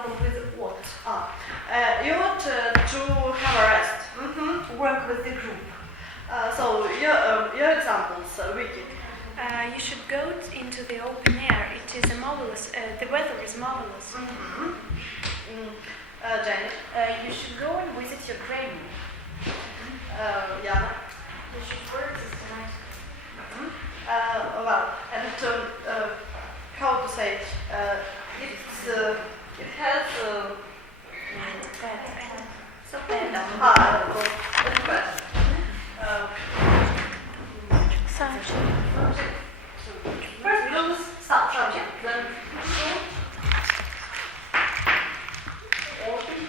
example with what? You want to have a rest. Work with the group. So your examples, Vicky. You should go into the open air. It is a marvelous. The weather is marvelous. Jenny. You should go and visit your granny. Jana. You should work this tonight. Well, and how to say? It has. So bad. It's bad. First we lose subject, then open.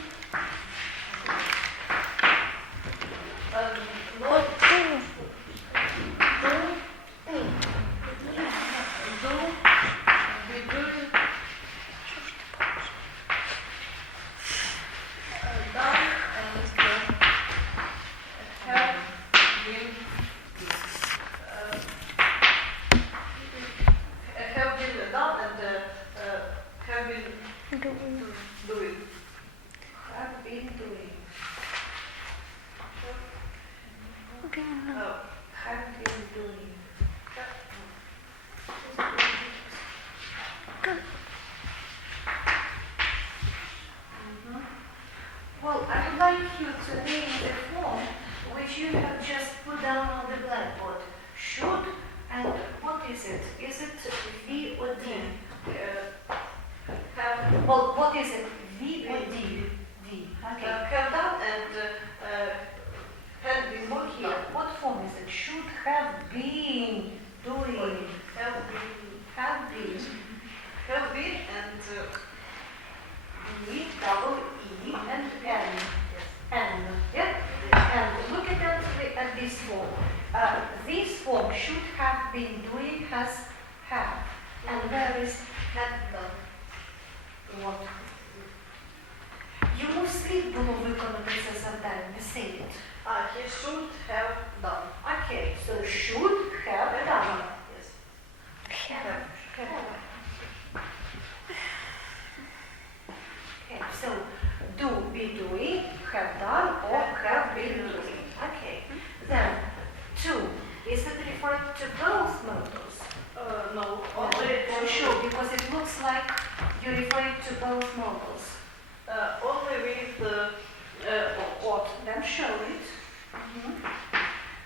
Well, I would like you to name the form which you have just put down on the blackboard. Should, and what is it? Is it V or D? Well, what is it? V or D? V. Okay. Have done and had been Look here. What form is it? Should have been doing. Have been. Have been. Have been and E, double E, and N. N. Yeah? And look at that at this form. This form should have been doing has have. And where is had done. what? Йому слід було виконати це завдання. We say it. He should have done. Okay, so should have done. Yes. Have. Okay, so do, be doing, have done, or have been doing. Okay. Then, to, is it referring to both modals? No, Only only sure, because it looks like you're referring to both modals. only with What? Then show it.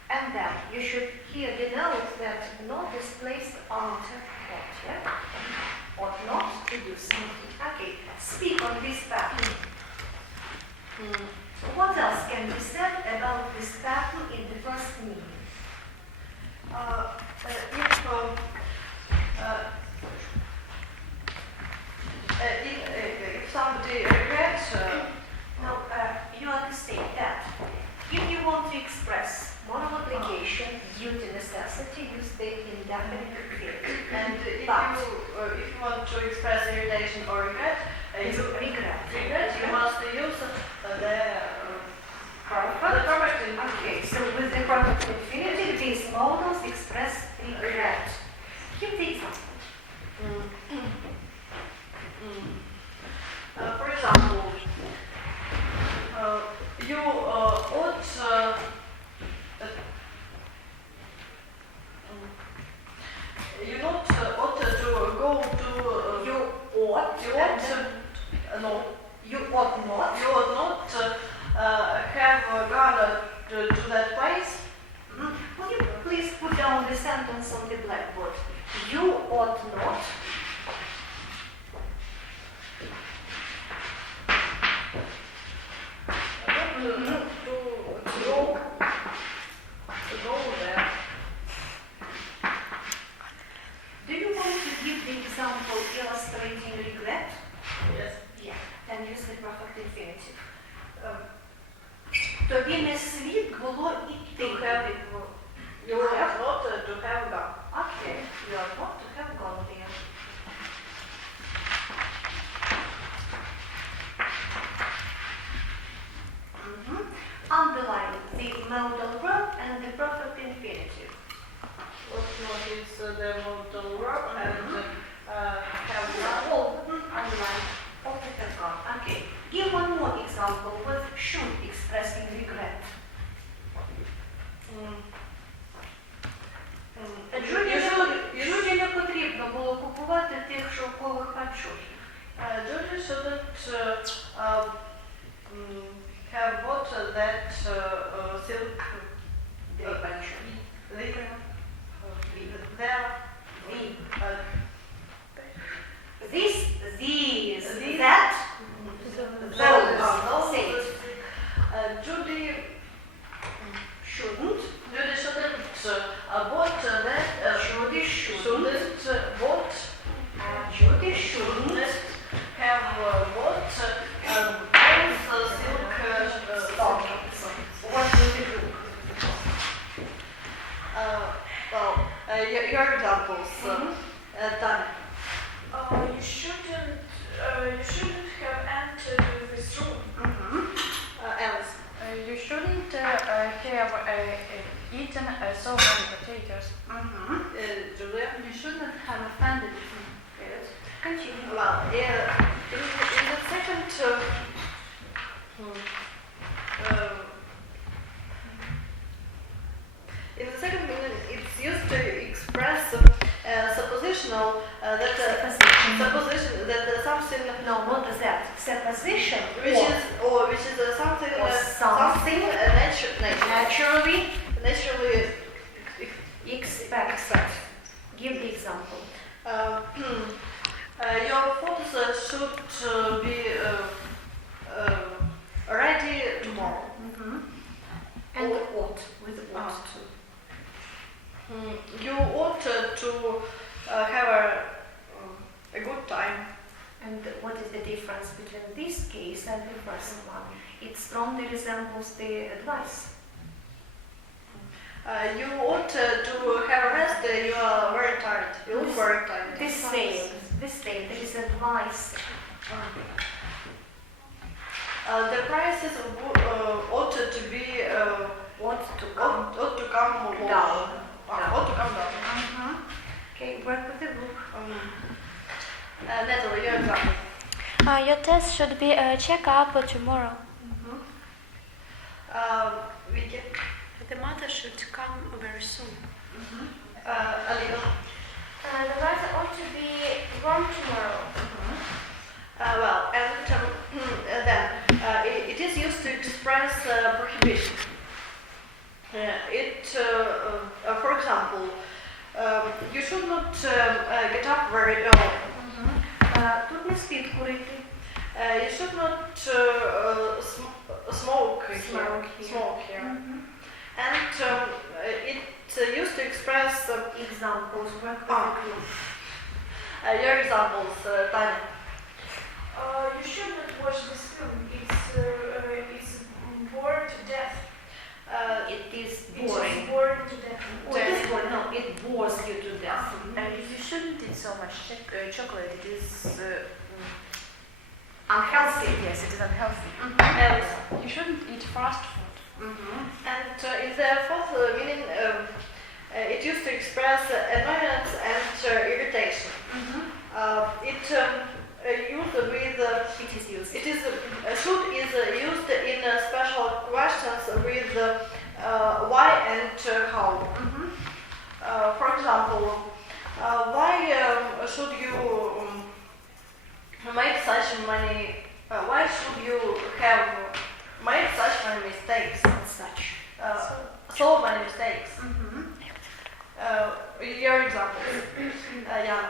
And then you should here denote that not is placed after what, yeah? Ought not to do something. Okay, speak on this pattern. What else can be said about this pattern in the first meaning? If somebody regrets, No, you understand that. If you want to express moral obligation, duty, necessity, use the indefinite infinitive. and if But- you want to express irritation or regret, It's you regret. you must use the perfect Okay, so with the perfect infinitive, these modals express regret. Give the example. For example, you ought you not ought to go to You ought you ought to no you ought not. you ought not have gone to that place. Would you please put down the sentence on the blackboard? You ought not. To go there. Do you want to give the example illustrating regret? Yes. Yeah, then use the perfect infinitive. Тобі не слід було йти. To have it. You have not to have gone. Okay, you are not to have gone there. Underline the modal verb and the perfect infinitive. What not is the modal verb and have done. All underline all the forgot. Okay. Give one more example with should expressing regret. Джуді не потрібно було купувати тих шовкових панчохів. Judy shouldn't have bought that silk These, that, those, say. Judy Shouldn't. Bought that. Judy shouldn't. Bought. Judy shouldn't. Have bought those silk stockings. What do you do? Your examples. Done. You shouldn't have entered this room. Alice. You shouldn't have eaten so many potatoes. Julia. You shouldn't have offended him. Yes. Continue. Well, in the second meaning, it's used to express suppositional supposition that something No, not that. Supposition. which is something Or something naturally expect. Give the example. Your photos should be ready tomorrow. And ought, with ought to. You ought to have a good time. And what is the difference between this case and the first one? It strongly resembles the advice. You ought to have a rest. You are very tired. You look very tired. The same. There is advice. The prices ought to be Ought to come ought to come down. Ought to come down. Okay, work with the book. Natalie, your example. Your test should be a checkup tomorrow. Vicky. The mother should come very soon. Alina. The weather ought to be warm tomorrow. Then it is used to express prohibition. For example, you should not get up very early. Тут не слід курити. You should not smoke here. And it's used to express Examples. Work with the group. your examples, Tanya. You should not watch this film. It's bored to death. It is It boring. is boring to death. Oh, it is boring. No, it bores you to death. You shouldn't eat so much chocolate. It is Unhealthy. yes, it is unhealthy. Alice. You shouldn't eat fast food. And in the fourth meaning, it used to express annoyance and irritation. It used with It is used. it is should is used in special questions with why and how. For example, why should you make such many? Why should you have made such many mistakes? Such. So many mistakes. Your example, Yana.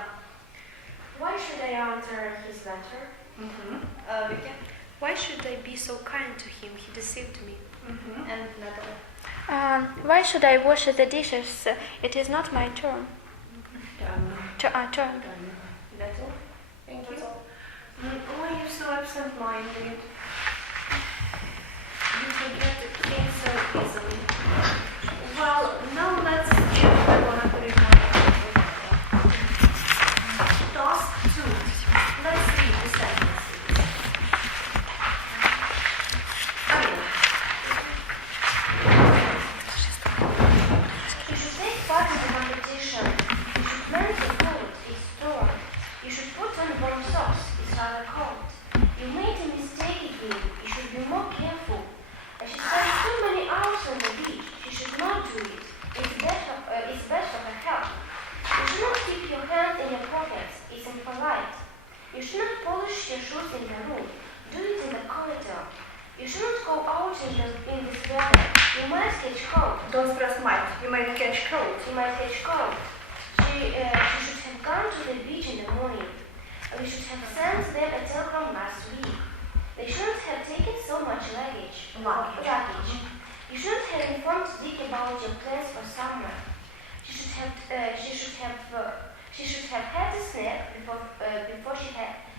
Why should I answer his letter? Vicky. Why should I be so kind to him? He deceived me. And Natalie. Why should I wash the dishes? It is not my turn. Turn. That's all. Thank you. Why are you so absent-minded? You forget things so easily. Well, now let's check the laboratory one. Task 2. Let's read the sentences. You should take part in the competition. You should learn the food is stored. You should put on warm socks. It's rather cold. You You should not polish your shoes in the room. Do it in the corridor. You should not go out in this weather. You might catch cold. Don't press might. You might catch cold. You might catch cold. She should have gone to the beach in the morning. We should have sent them a telegram last week. They shouldn't have taken so much luggage. You shouldn't have informed Dick about your plans for summer. She should have had a snack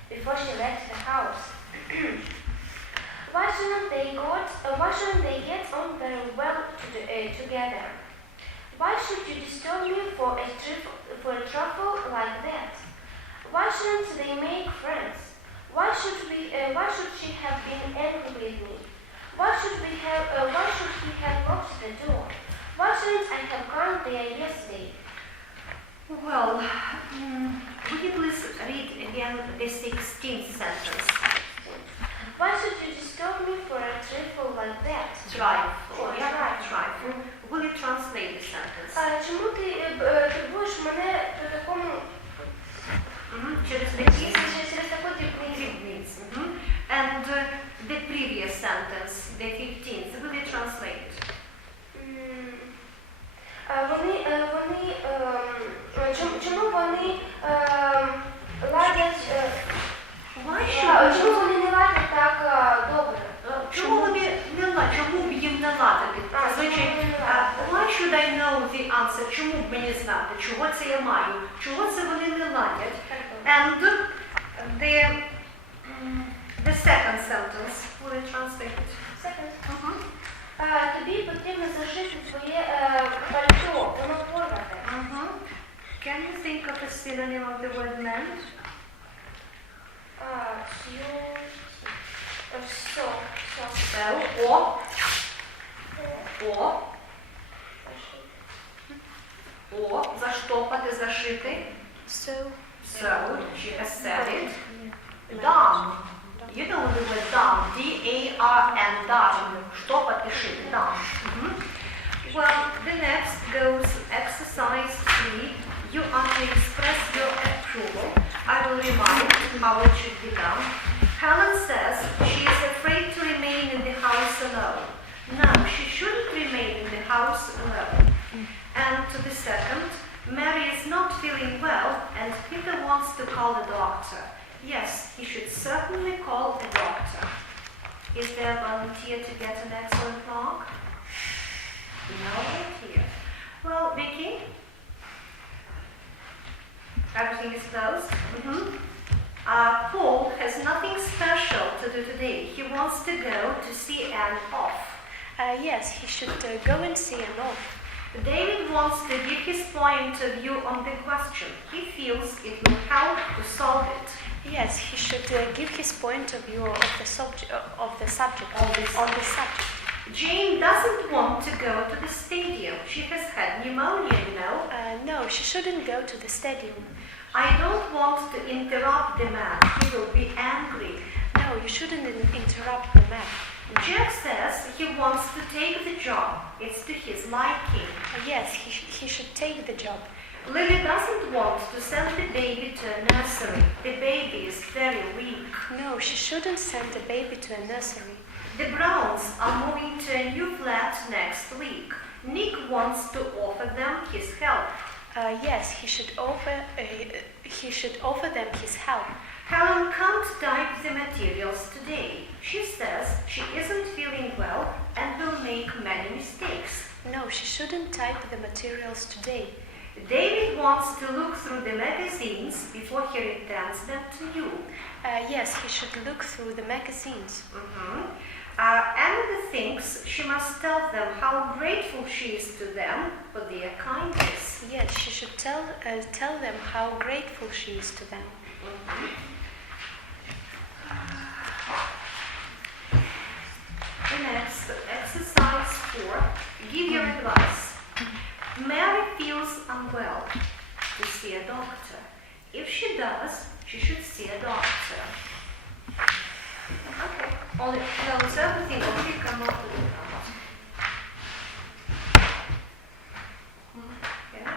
before she left the house. Why shouldn't they get on very well together? Why should you disturb me for a trifle like that? Why shouldn't they make friends? Why should she have been angry with me? Why should he have locked the door? Why shouldn't I have gone there yesterday? Well, would you please read again the 16th sentence? Why should you disturb me for a trifle like that? Trifle. Yeah, trifle. Will you translate the sentence? Чому ти турбуєш мене до такому Через таку дрібницю? And the previous sentence, the 15th, will you translate? Чому вони ладять? Чому вони не ладять так добре? Чому б їм не ладити? Why should I know the answer? Чому б мені знати? Чого це я маю? Чого це вони не ладять? And the second sentence, will you translate it? Second. Тобі потрібно зашити своє пальто, воно порвате. Can you think of a synonym of the word mend? Заштопати, зашити. So, So, she has said it. Done. You know the word done. D-A-R-N. Done. Штопати, шити. Done. Well, the next goes exercise 3. You are to express your approval. I will remind how it should be done. Helen says she is afraid to remain in the house alone. No, she shouldn't remain in the house alone. And to the second, Mary is not feeling well and Peter wants to call the doctor. Yes, he should certainly call the doctor. Is there a volunteer to get an excellent mark? No volunteer. Well, Vicky? Everything is closed? Paul has nothing special to do today. He wants to go to see Anne off. yes, he should go and see Anne off. David wants to give his point of view on the question. He feels it will help to solve it. Yes, he should give his point of view of the subject. Jane doesn't want to go to the stadium. She has had pneumonia, you know. No, she shouldn't go to the stadium. I don't want to interrupt the man. He will be angry. No, you shouldn't interrupt the man. Jeff says he wants to take the job. It's to his liking. Yes, he should take the job. Lily doesn't want to send the baby to a nursery. The baby is very weak. No, she shouldn't send the baby to a nursery. The Browns are moving to a new flat next week. Nick wants to offer them his help. Yes, he should offer them his help. Helen can't type the materials today. She says she isn't feeling well and will make many mistakes. No, she shouldn't type the materials today. David wants to look through the magazines before he returns them to you. Yes, he should look through the magazines. Anna thinks she must tell them how grateful she is to them for their kindness. Yes, she should tell them how grateful she is to them. The next, exercise 4. Give your advice. Mary feels unwell. To see a doctor. If she does, she should see a doctor. Okay. Only knows everything, or she cannot do that. Yeah.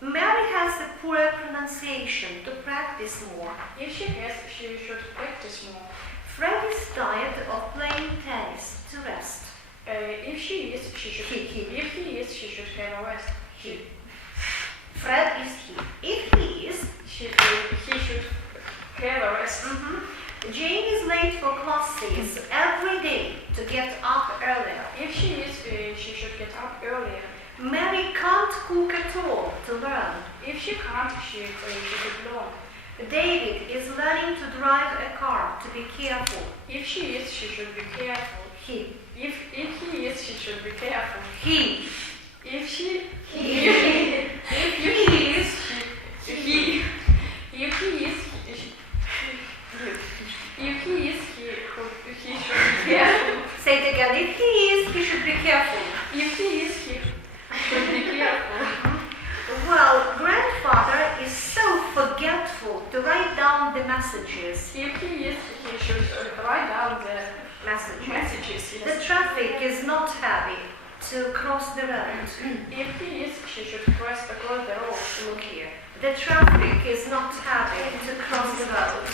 Mary has a poor pronunciation. To practice more. If she has, she should practice more. Fred is tired of playing tennis. To rest. If she is, she should. If he is, she should have a rest. Fred is he. If he is, He should have a rest. Jane is late for classes every day to get up earlier. If she is, she should get up earlier. Mary can't cook at all. To learn. If she can't, she should learn. David is learning to drive a car. To be careful. If she is, she should be careful. He. If he is, she should be careful. He. If she, He. if he is, he. If he is, he should be careful. Say it again. If he is, he should be careful. If he is, he should be careful. Well, grandfather is so forgetful to write down the messages. If he is, he should write down the messages. The Yes. traffic is not heavy to cross the road. If he is, she should cross across the road. Look here. The traffic is not heavy to cross the road.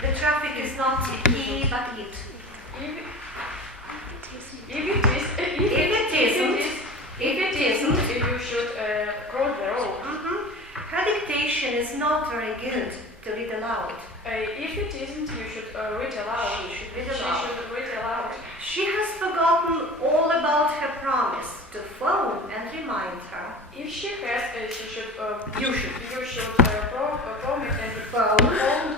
The traffic is not he, but it. If it isn't, you should cross the road. Her dictation is not very good to read aloud. If it isn't, you should read aloud. She should read She aloud. should read aloud. She has forgotten all about her promise to phone and remind her. If she has, she should. You should. You should promise and phone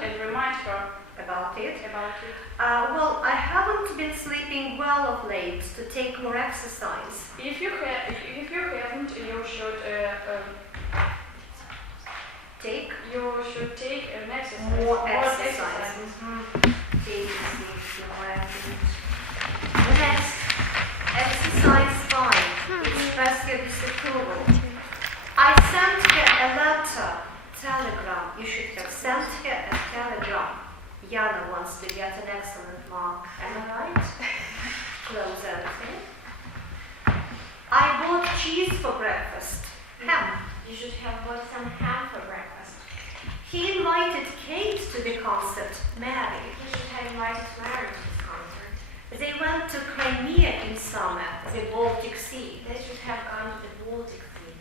and remind her About it. about it. Well, I haven't been sleeping well of late to take more exercise. If you haven't, you should Take take an exercise. more exercise. Next, exercise 5. Express your disapproval. I sent her a letter, telegram. You should have sent her a telegram. Yana wants to get an excellent mark. Am I right? Close everything. I bought cheese for breakfast. Ham. You should have bought some ham for breakfast. He invited Kate to the concert. Mary. You should have invited Mary to this concert. They went to Crimea in summer, the Baltic Sea. They should have gone to the Baltic Sea.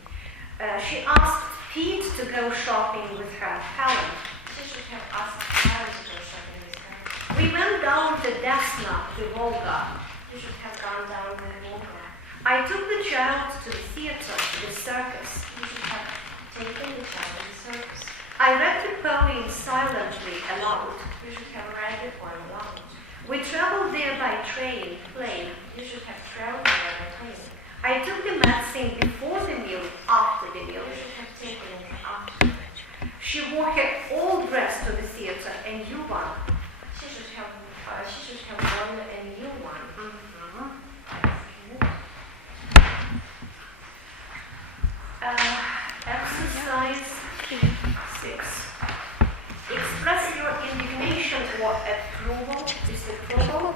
She asked Pete to go shopping with her. Helen. She should have asked Mary to go shopping with her. We went down the Desna, the Volga. You should have gone down the Volga. I took the child to the theater, to the circus. You should have taken the child to the circus. I read the poem silently aloud. You should have read the poem aloud. We traveled there by train, plane. You should have traveled there by plane. I took the medicine before the meal, after the meal. You should have taken it after. She wore her old dress to the theater, a new one. She should have worn a new one. Exercise 6. Express your indignation or approval, disapproval.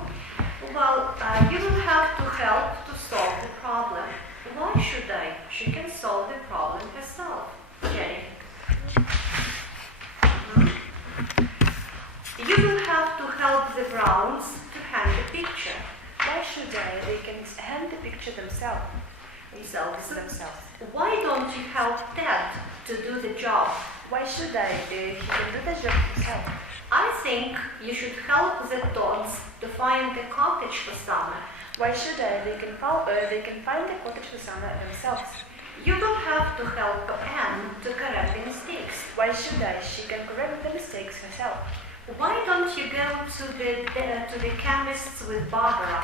Well, you will have to help to solve the problem. Why should I? She can solve the problem herself. Jenny. You will have to help the Browns to hang the picture. Why should they? They can hand the picture themselves. Why don't you help Ted to do the job? Why should I? He can do the job himself. I think you should help the Dons to find the cottage for summer. Why should I? They can find the cottage for summer themselves. You don't have to help Anne to correct the mistakes. Why should I? She can correct the mistakes herself. Why don't you go to the chemists with Barbara?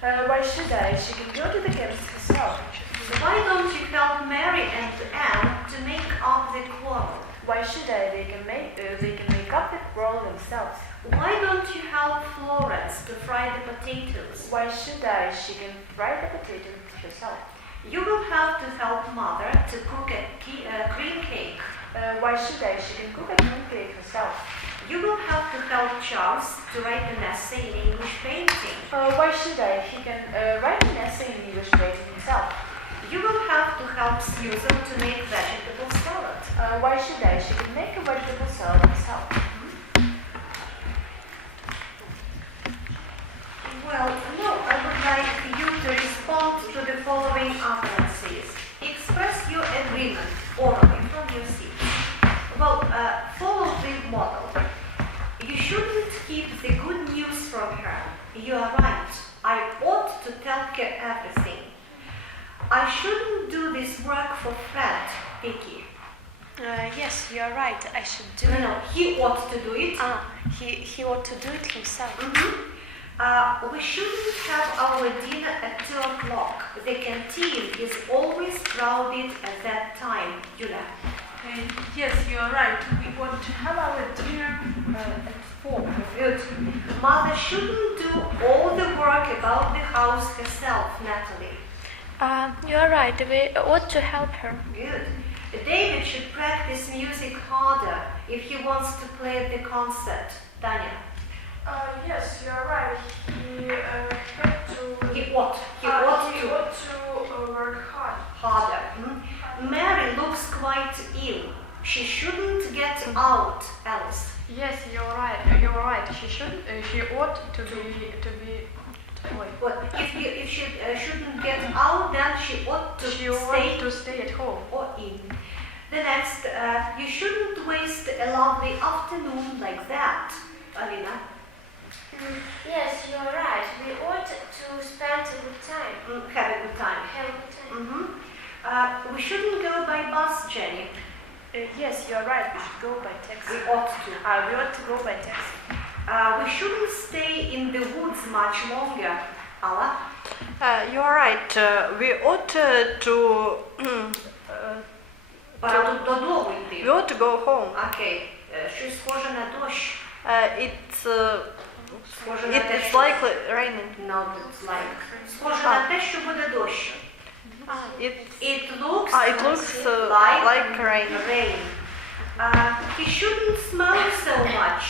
Why should I? She can go to the chemist herself. Why don't you help Mary and Anne to make up the quarrel? Why should I? They can make up the quarrel themselves. Why don't you help Florence to fry the potatoes? Why should I? She can fry the potatoes herself. You will have to help Mother to cook a cream cake. Why should I? She can cook a cream cake herself. You will have to help Charles to write an essay in English painting. Why should I? He can write an essay in English writing himself. You will have to help Susan to make vegetable salad. Why should I? She can make a vegetable salad herself. Well, no, I would like you to respond to the following utterances. Express your agreement orally from your seat. Well, follow the model. You shouldn't keep the good news from her. You are right. I ought to tell her everything. I shouldn't do this work for Fred, Vicky. Yes, you are right. I should do it. No, he ought to do it. He ought to do it himself. We shouldn't have our dinner at 2 o'clock. The canteen is always crowded at that time, Yulia. Yes, you are right. We want to have our dinner at 4. Good. Mother shouldn't do all the work about the house herself, Natalie. You are right. We ought to help her. Good. David should practice music harder if he wants to play at the concert, Tanya. Yes, you are right. He ought to work hard. harder. Mary looks quite ill. She shouldn't get out, Alice. Yes, you're right. You're right. She ought to be. But if she shouldn't get out, then she ought to stay at home. or in. The next, you shouldn't waste a lovely afternoon like that, Alina. Yes, you are right. We ought to spend a good time. Have a good time. Have a good time. We shouldn't go by bus, Jenny. Yes, you are right. We should go by taxi. We ought to. We ought to go by taxi. We shouldn't stay in the woods much longer, Alla. You are right. We ought to. Пора тут додому йти. We ought to go home. Окей. Щось схоже на дощ. Схоже на те, It's що... likely raining. No, it's like... Схоже на те, що буде дощ. It looks like rain. He shouldn't smoke so much,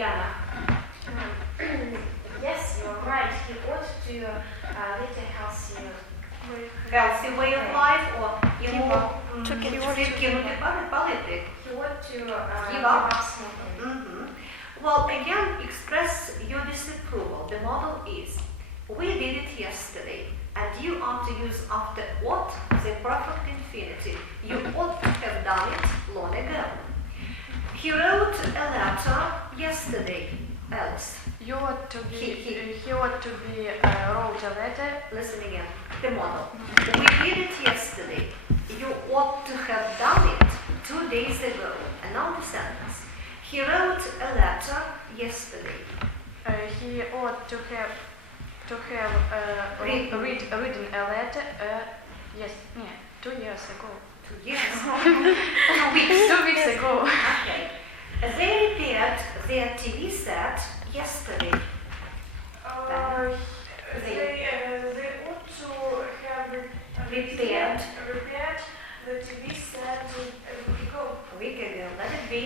Yana. Yes, you are right. He ought to lead a Healthy way of life, or йому He кинути палити. He ought to Give up. Well, again, express your disapproval. The model is, we did it yesterday, and you are to use after ought the perfect infinitive. You ought to have done it long ago. He wrote a letter yesterday, Alice. You ought to be. He ought to be wrote a letter. Listen again. The model. We did it yesterday. You ought to have done it 2 days ago. And now the sentence. He wrote a letter yesterday. He ought to have written a letter. Yes, 2 years ago. 2 years. 2 weeks ago. Okay. They repaired their TV set yesterday. They ought to have Repaired the TV set a week ago. Let it be.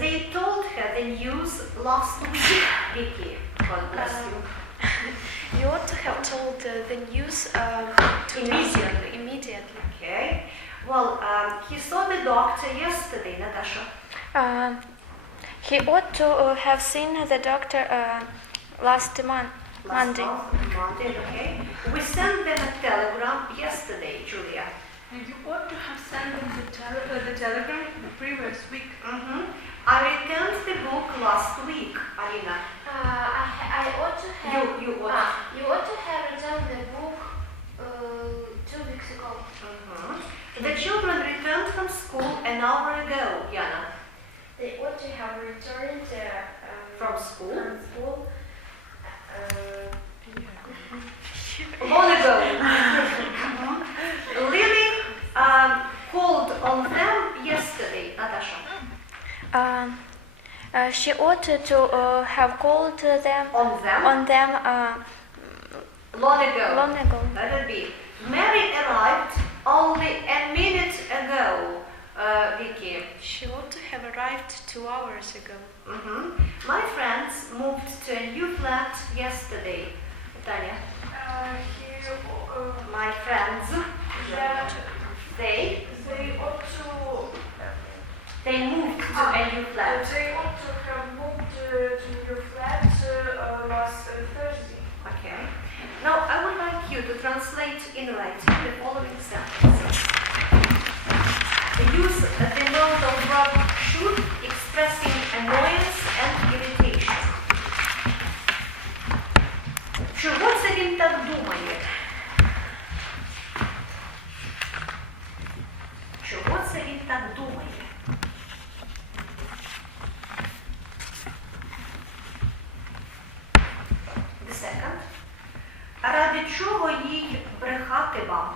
They told her the news last week, Vicky. God bless you. You ought to have told the news immediately. Okay. Well, he saw the doctor yesterday, Natasha. He ought to have seen the doctor last Monday. Monday, okay. We sent them a telegram yesterday, Julia. You ought to have sent them the telegram the previous week. I returned the book last week, Alina. I ought to have. You ought. You ought to have returned the book 2 weeks ago. The children returned from school an hour ago, Yana. They ought to have returned From school? From school. Long ago. Lily called on them yesterday, Natasha. She ought to have called them On them? Long ago. Long ago. Let it be. Mary arrived only a minute ago, Vicky. She ought to have arrived 2 hours ago. My friends moved to a new flat yesterday, Tanya. My my friends, that they they ought to moved to a new flat. they ought to have moved to your flat last Thursday. Okay. Now I would like you to translate in writing the following sentences. Use the modal verb should expressing annoyance and irritation. Чого це він так думає? Чого це він так думає? The second. Ради чого їй брехати вам?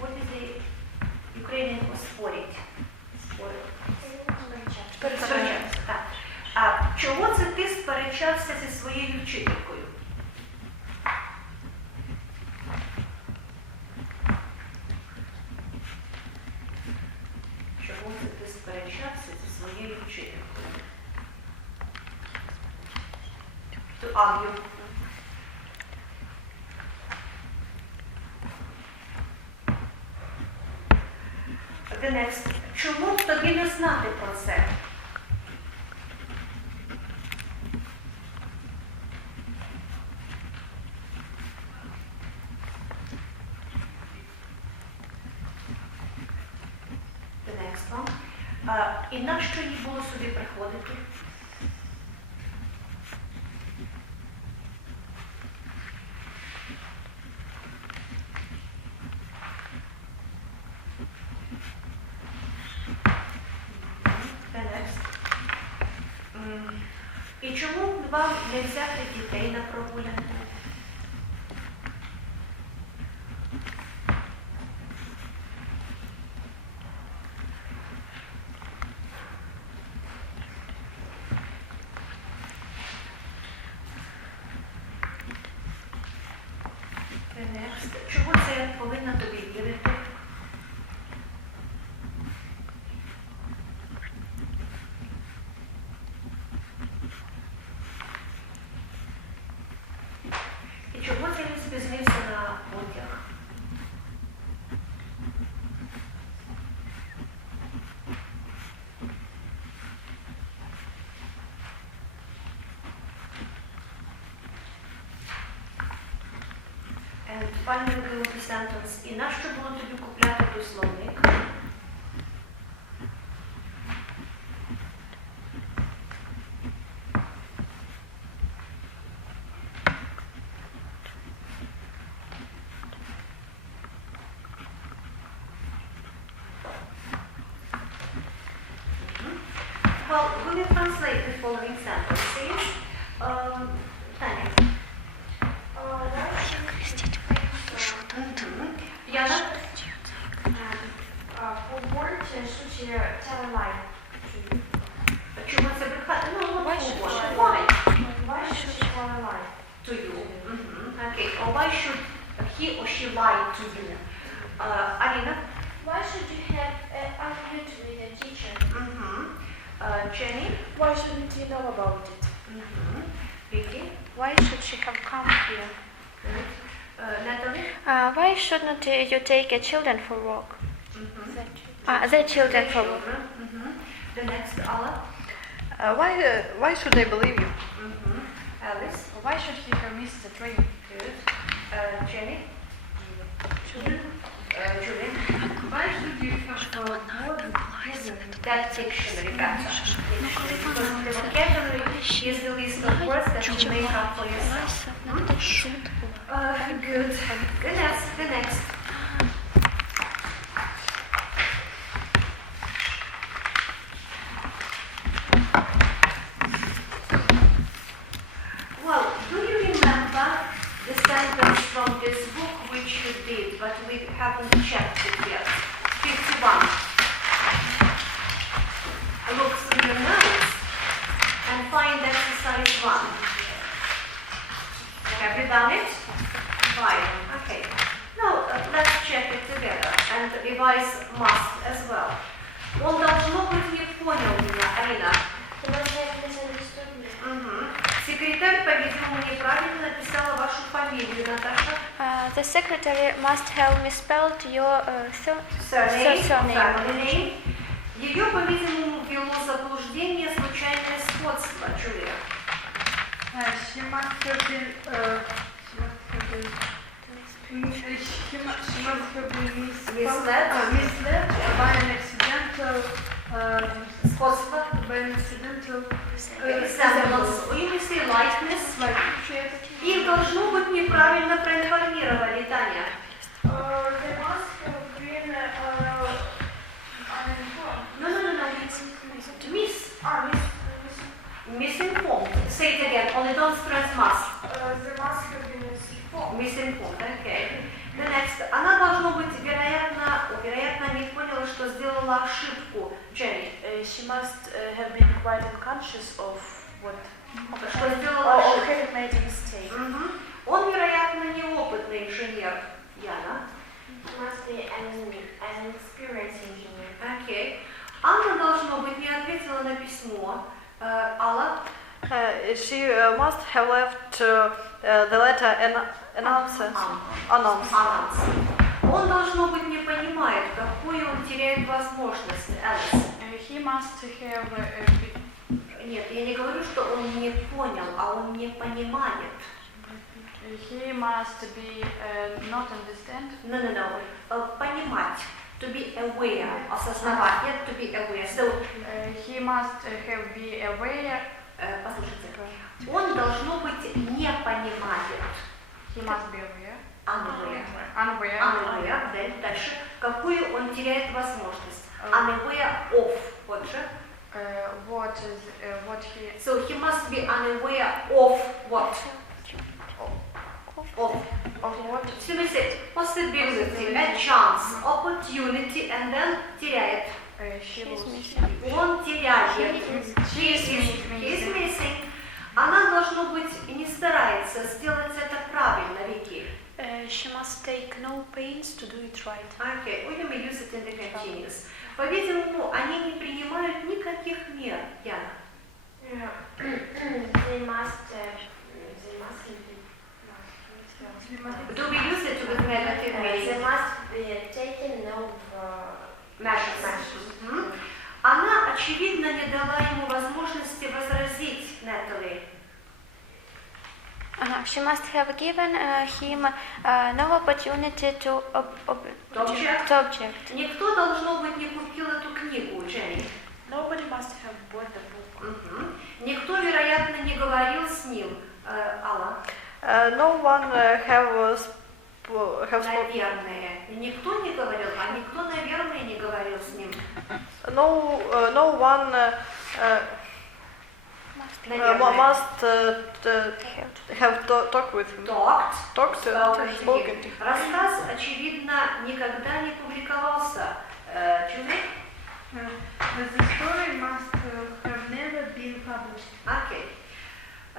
What is the Ukrainian for спорить? Сперечатися, так. А чого це ти сперечався зі своєю вчителькою? Чого це ти сперечався зі своєю вчителькою? To argue. The next. Чому б тобі не знати про це? The next one. І нащо їй було сюди приходити? The next. І чому б вам не взяти дітей на прогулянку? The next. Чого це я повинна тобі вірити? І чого це він спізнився на потяг? And finally we will be sentence. І нащо було тобі купляти той словник? Well, we will translate the following sentences. Таня. Яна? Word should you tell a lie to you? Чому це брехати? Ну, Why should why? Why should you tell a lie? To you. Okay. Or why should he or she lie to you? Alina? Why should you have argued with a teacher? Jenny? Why shouldn't you know about it? Vicky? Why should she have come here? Good. Natalie? Why shouldn't you take a children for walk? The children for walk. The next, Ala? Why should they believe you? Alice? Why should he have missed the train? Good. Jenny? Julian? Why should you have That dictionary better. Because the vocabulary is the list of words that you make up for yourself. Good. The next. Well, do you remember the sentence from this book which you did, but we haven't checked it yet? 51. Look through your notes and find exercise 1. Have you done it? Fine. Okay. Now, let's check it together and revise must as well. Он должно быть не понял меня, Арина. He must have misunderstood me. Угу. Секретарь, по-видимому, неправильно написала вашу фамилию, Наташа. The secretary must have misspelled your Surname, surname. family name. Ее, по-видимому, ввело в заблуждение случайное сходство, Джулия. She must have been misled by an accidental Сходство. Resemblance. When you say likeness, их должно быть неправильно проинформировали, Таня. They must have been uninformed. No. Misinformed. Say it again, only don't stress must. They must have been misinformed. Misinformed, okay. The next. Она, должно быть, вероятно, не поняла, что сделала ошибку. Jenny. She must have been quite unconscious of what Что сделала ошибку. had made a mistake. Он, вероятно, неопытный инженер. Яна. He must be an experienced engineer. Окей. Анна, должно быть, не ответила на письмо. Алла. She must have left the letter announcement. Он, должно быть, не понимает, какую он теряет возможность. Alice. He must have Нет, я не говорю, что он не понял, а он не понимает. he must be not understand. No. Понимать. To be aware. Осознавать. Нет, to be aware. So, He must have be aware. послушайте. Он, должно быть, не понимает. He must be aware. Unaware. Дальше. Какую он теряет возможность. Unaware of. Вот же. What he So he must be unaware of what? Of what so we say possibility, a chance, opportunity, and then теряет. she was Он теряет. She is He is missing. Она, должно быть, не старается сделать это правильно, Вики. She must take no pains to do it right. Okay, we may use it in the continuous. По-видимому, они не принимают никаких мер, Яна. They must Do we use it with negative they meaning? must be taken no Measures. Мгм. Она, очевидно, не дала ему возможности возразить, Natalie. She must have given him no opportunity to object. Никто, должно быть, не купил эту книгу, Jenny. Nobody must have bought the book. Мгм. Никто, вероятно, не говорил с ним, Алла. No one have spoken. Наверное. Никто не говорил, а никто, наверное, не говорил с ним. No one Наверное. must have talked with him. Talked. Spoken to him. Рассказ, очевидно, никогда не публиковался. Julie? The story must have never been published. Okay.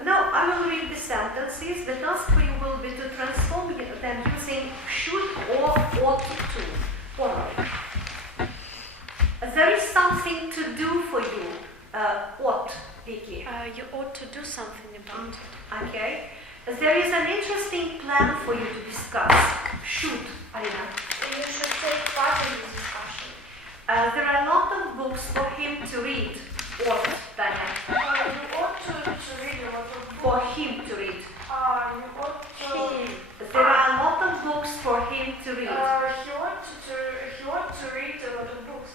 Now I will read the sentences. The task for you will be to transform them using should or ought to. Formal. There is something to do for you. Ought, Vicky. You ought to do something about it. Okay. There is an interesting plan for you to discuss. Should, Alina. You should take part in this discussion. There are a lot of books for him to read. Ought, Tanya. You ought to read a lot of For books. him to read. You ought to. There are a lot of books for him to read. He ought to read a lot of books.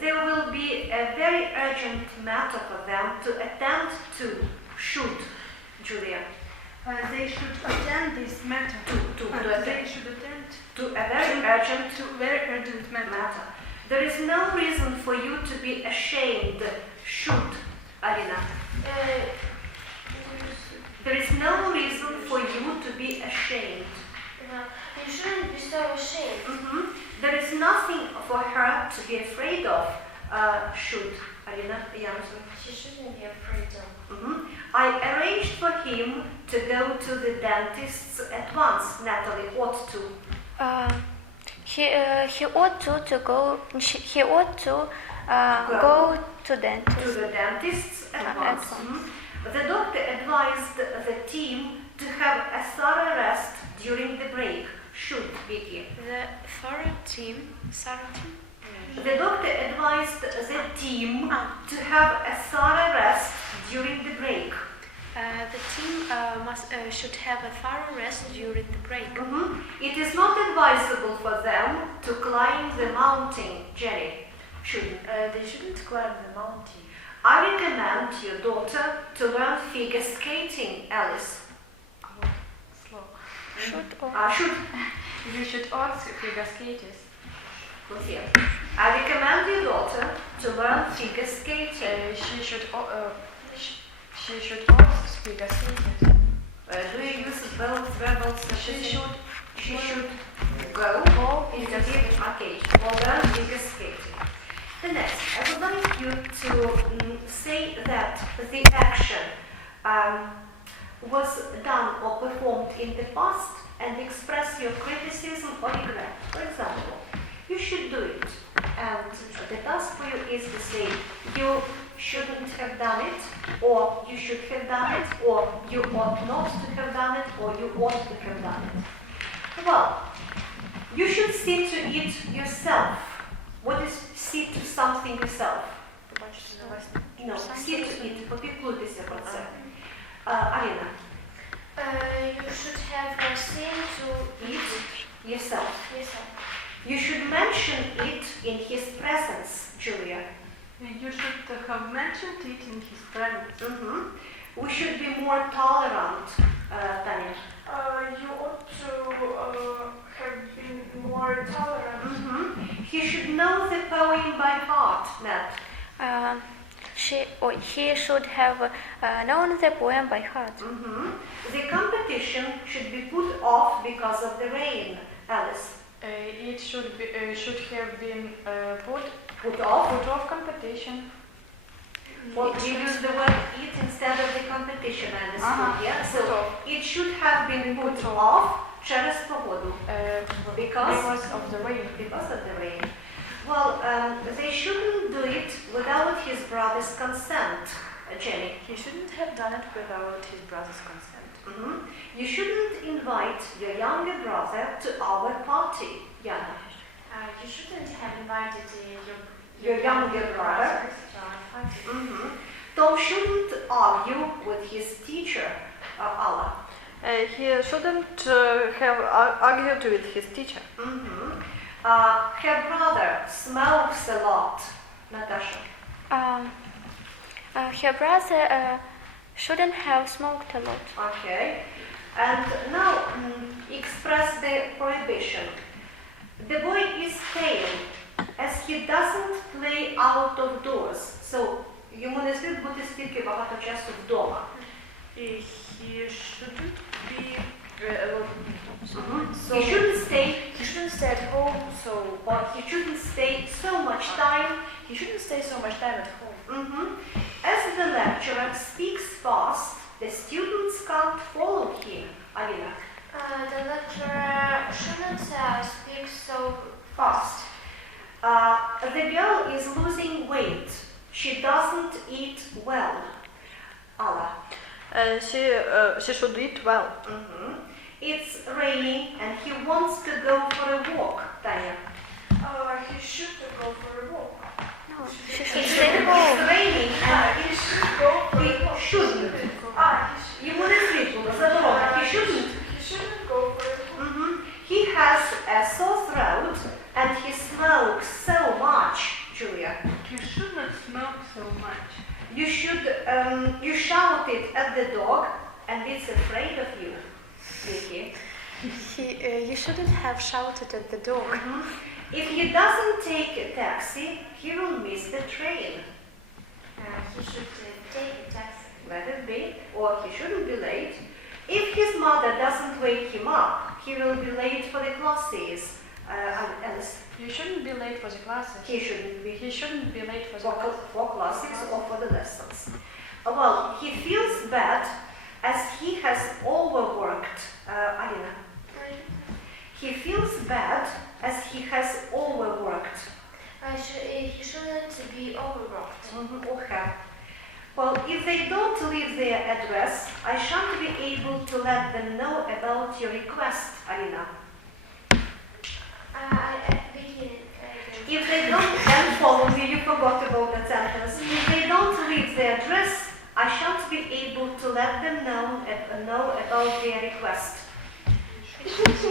There will be a very urgent matter for them to attend to. Should, Julia. They should attend this matter. They should attend To a very urgent matter. There is no reason for you to be ashamed. Should, Alina. There is no reason for you to be ashamed. You shouldn't be so ashamed. There is nothing for her to be afraid of. Should, Alina. She shouldn't be afraid of. I arranged for him to go to the dentist's at once. Natalie ought to. He ought to go. He ought to go to dentist. To the dentist at once. The doctor advised the team to have a thorough rest during the break. Should, Vicky. The third team, The doctor advised the team to have a thorough rest during the break. the team should have a thorough rest during the break. It is not advisable for them to climb the mountain, Jenny. Shouldn't. They shouldn't climb the mountain. I recommend your daughter to learn figure skating, Alice. Slow. Should. You should ask figure skaters. Here. I recommend your daughter to learn figure skating. She should ask figure skaters. Do you use both verbals? She should go in the okay. Or learn figure skating. The next, I would like you to say that the action was done or performed in the past and express your criticism or regret. For example, you should do it, and the task for you is to say you shouldn't have done it, or you should have done it, or you ought not to have done it, or you ought to have done it. Well, you should see to it yourself. What is see to something yourself? No, see to it. Попіклуйтеся про це. Аліна. You should have seen to It yourself. You should mention it in his presence, Julia. You should have mentioned it in his presence. We should be more tolerant, Tanya. You ought to have been more tolerant. He should know the poem by heart, Nat. He should have known the poem by heart. The competition should be put off because of the rain, Alice. It should have been Put off? put off competition. Well, you use the word it instead of the competition, I understood, yeah? So it should have been put off через погоду. Because of the rain. Because of the rain. Well, they shouldn't do it without his brother's consent, Jenny. He shouldn't have done it without his brother's consent. You shouldn't invite your younger brother to our party, Yana. You shouldn't have invited Your younger brother. Tom shouldn't argue with his teacher, Alla. He shouldn't have argued with his teacher. Her brother smokes a lot, Natasha. Her brother shouldn't have smoked a lot. Okay. And now express the prohibition. The boy is pale as he doesn't play out of doors. So, йому не слід бути стільки багато часу вдома. He shouldn't be So he shouldn't stay. He shouldn't stay at home. Or he shouldn't stay so much time. He shouldn't stay so much time at home. As the lecturer speaks fast, the students can't follow him. Alina. The lecturer shouldn't speak so Fast. The girl is losing weight. She doesn't eat well. Alla. She should eat well. It's raining and he wants to go for a walk, Tanya. He should go for a walk. No, she should stay home. It's raining and He should go for a walk. he shouldn't. Йому не слід було, заборонено. He shouldn't. He shouldn't go for a walk. He has a sore throat and he smokes so much, Julia. You should not smoke so much. You should, you shout it at the dog and it's afraid of you, Vicky. You shouldn't have shouted at the dog. If he doesn't take a taxi, he will miss the train. he should take a taxi. Let it be, or he shouldn't be late. If his mother doesn't wake him up, he will be late for the classes. Alice, You shouldn't be late for the classes. he shouldn't be He shouldn't be late for the for classes or for the lessons. Well, he feels bad as he has overworked. Alina. He feels bad as he has overworked. He shouldn't be overworked. Or have. Well, if they don't leave their address, I shan't be able to let them know about your request, Alina. If they don't, then follow me, you forgot about that sentence. If they don't leave their address, I shan't be able to let them know about their request. They should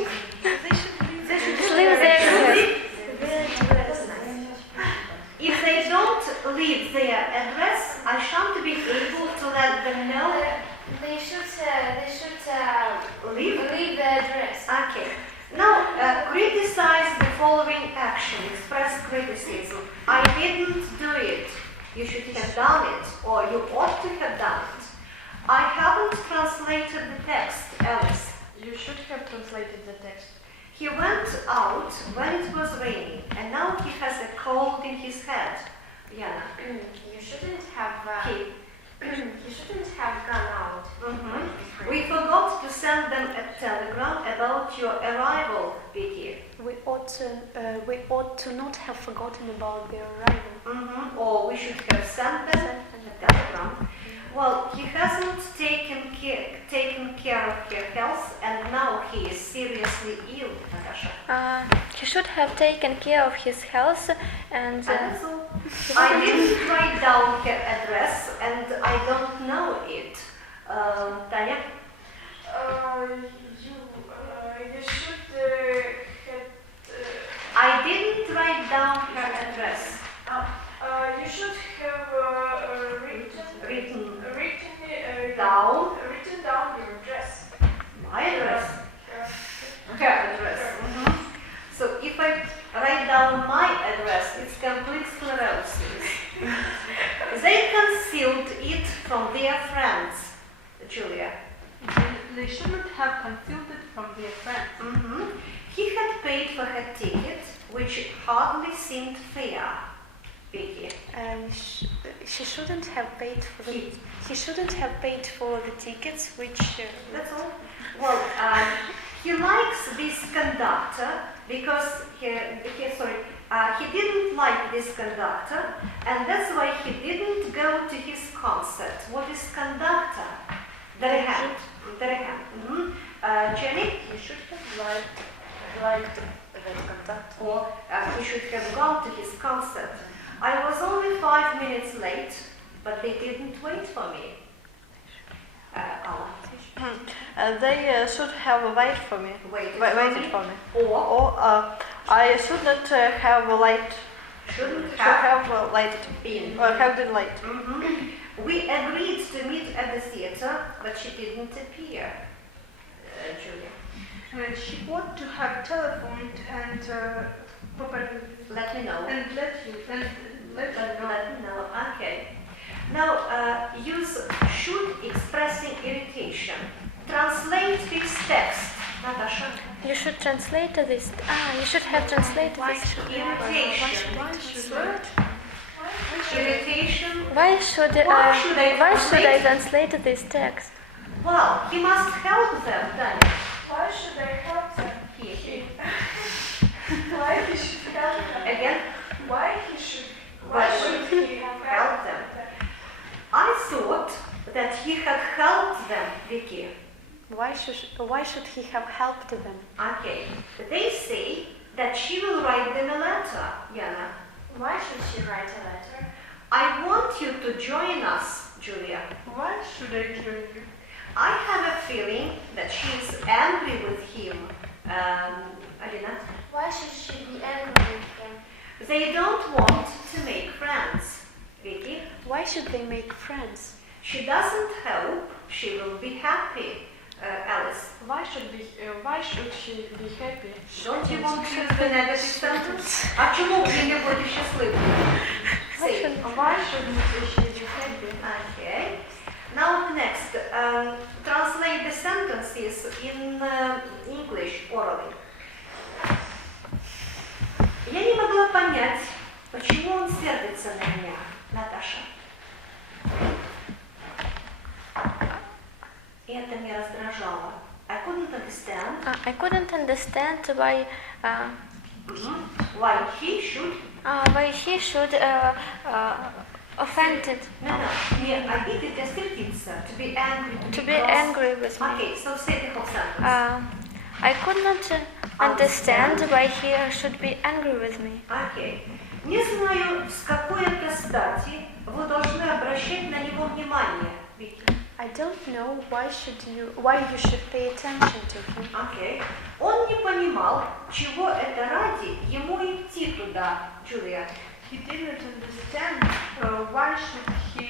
leave their address. If they don't leave their address, I shan't be able to let them know. They should Leave? leave the address. Okay. Now, criticize the following action. Express criticism. I didn't do it. You should have done it, or you ought to have done it. I haven't translated the text, Alice. You should have translated the text. He went out when it was raining, and now he has a cold in his head. Yana. You shouldn't have gone out. We forgot to send them a telegram about your arrival, Vicky. We ought to not have forgotten about their arrival. Or we should have sent them a telegram. Well, he hasn't taken care of her health, and now he is seriously ill, Natasha. He should have taken care of his health and. That's all. I didn't write down her address, and I don't know it. Tanya? You should have. I didn't write down her address. You should have Written written down your address. my address. Her address. So if I write down my address, it's complete sclerosis. They concealed it from their friends, Julia. They shouldn't have concealed it from their friends. He had paid for her ticket, which hardly seemed fair. Vicky. She shouldn't have paid for the. He shouldn't have paid for the tickets, which. That's all. Well, he likes this conductor because he didn't like this conductor, and that's why he didn't go to his concert. What is conductor? Dirigent. Jenny? You should have liked that conductor. Or he should have gone to his concert. I was only 5 minutes late, but they didn't wait for me. They should have waited for me. Waited for me. Or I shouldn't have late. Shouldn't Should have have late. been. Or have been late. We agreed to meet at the theater, but she didn't appear. Julia. She ought to have telephoned and Let me know. let Let me know. Okay. Now, use should expressing irritation. Translate this text. Natasha. You should translate this. You should have translated this. Irritation. Irritation. Why should I translate this text? Well, he must help them, Daniel. Why should I help them? He. Why he should help them? Again, Why should he have help them. I thought that he had helped them, Vicky. Why should he have helped them? Okay. They say that she will write them a letter, Yana. Why should she write a letter? I want you to join us, Julia. Why should I join you? I have a feeling that she is angry with him, Alina. Why should she be angry with him? They don't want to make friends, Vicky. Why should they make friends? She doesn't hope she will be happy, Alice. Why should she be happy? Don't you want to use the negative sentence? А чему вы не будете счастливы? Say. Why shouldn't she be happy? Okay. Now next, translate the sentences in English orally. Я не могла понять, почему он сердится на меня, Наташа. И это меня раздражало. I couldn't couldn't understand I couldn't understand why why he should offended. No, не обидеть, а сердиться. To be angry. To be angry with me. Okay, so say the whole sentence. I could not understand why he should be angry with me. Okay. Не знаю, с какой это стати вы должны обращать на него внимание, Вики. I don't know why you should pay attention to him. Okay. Он не понимал, чего это ради ему идти туда, Джулия. He didn't understand why should he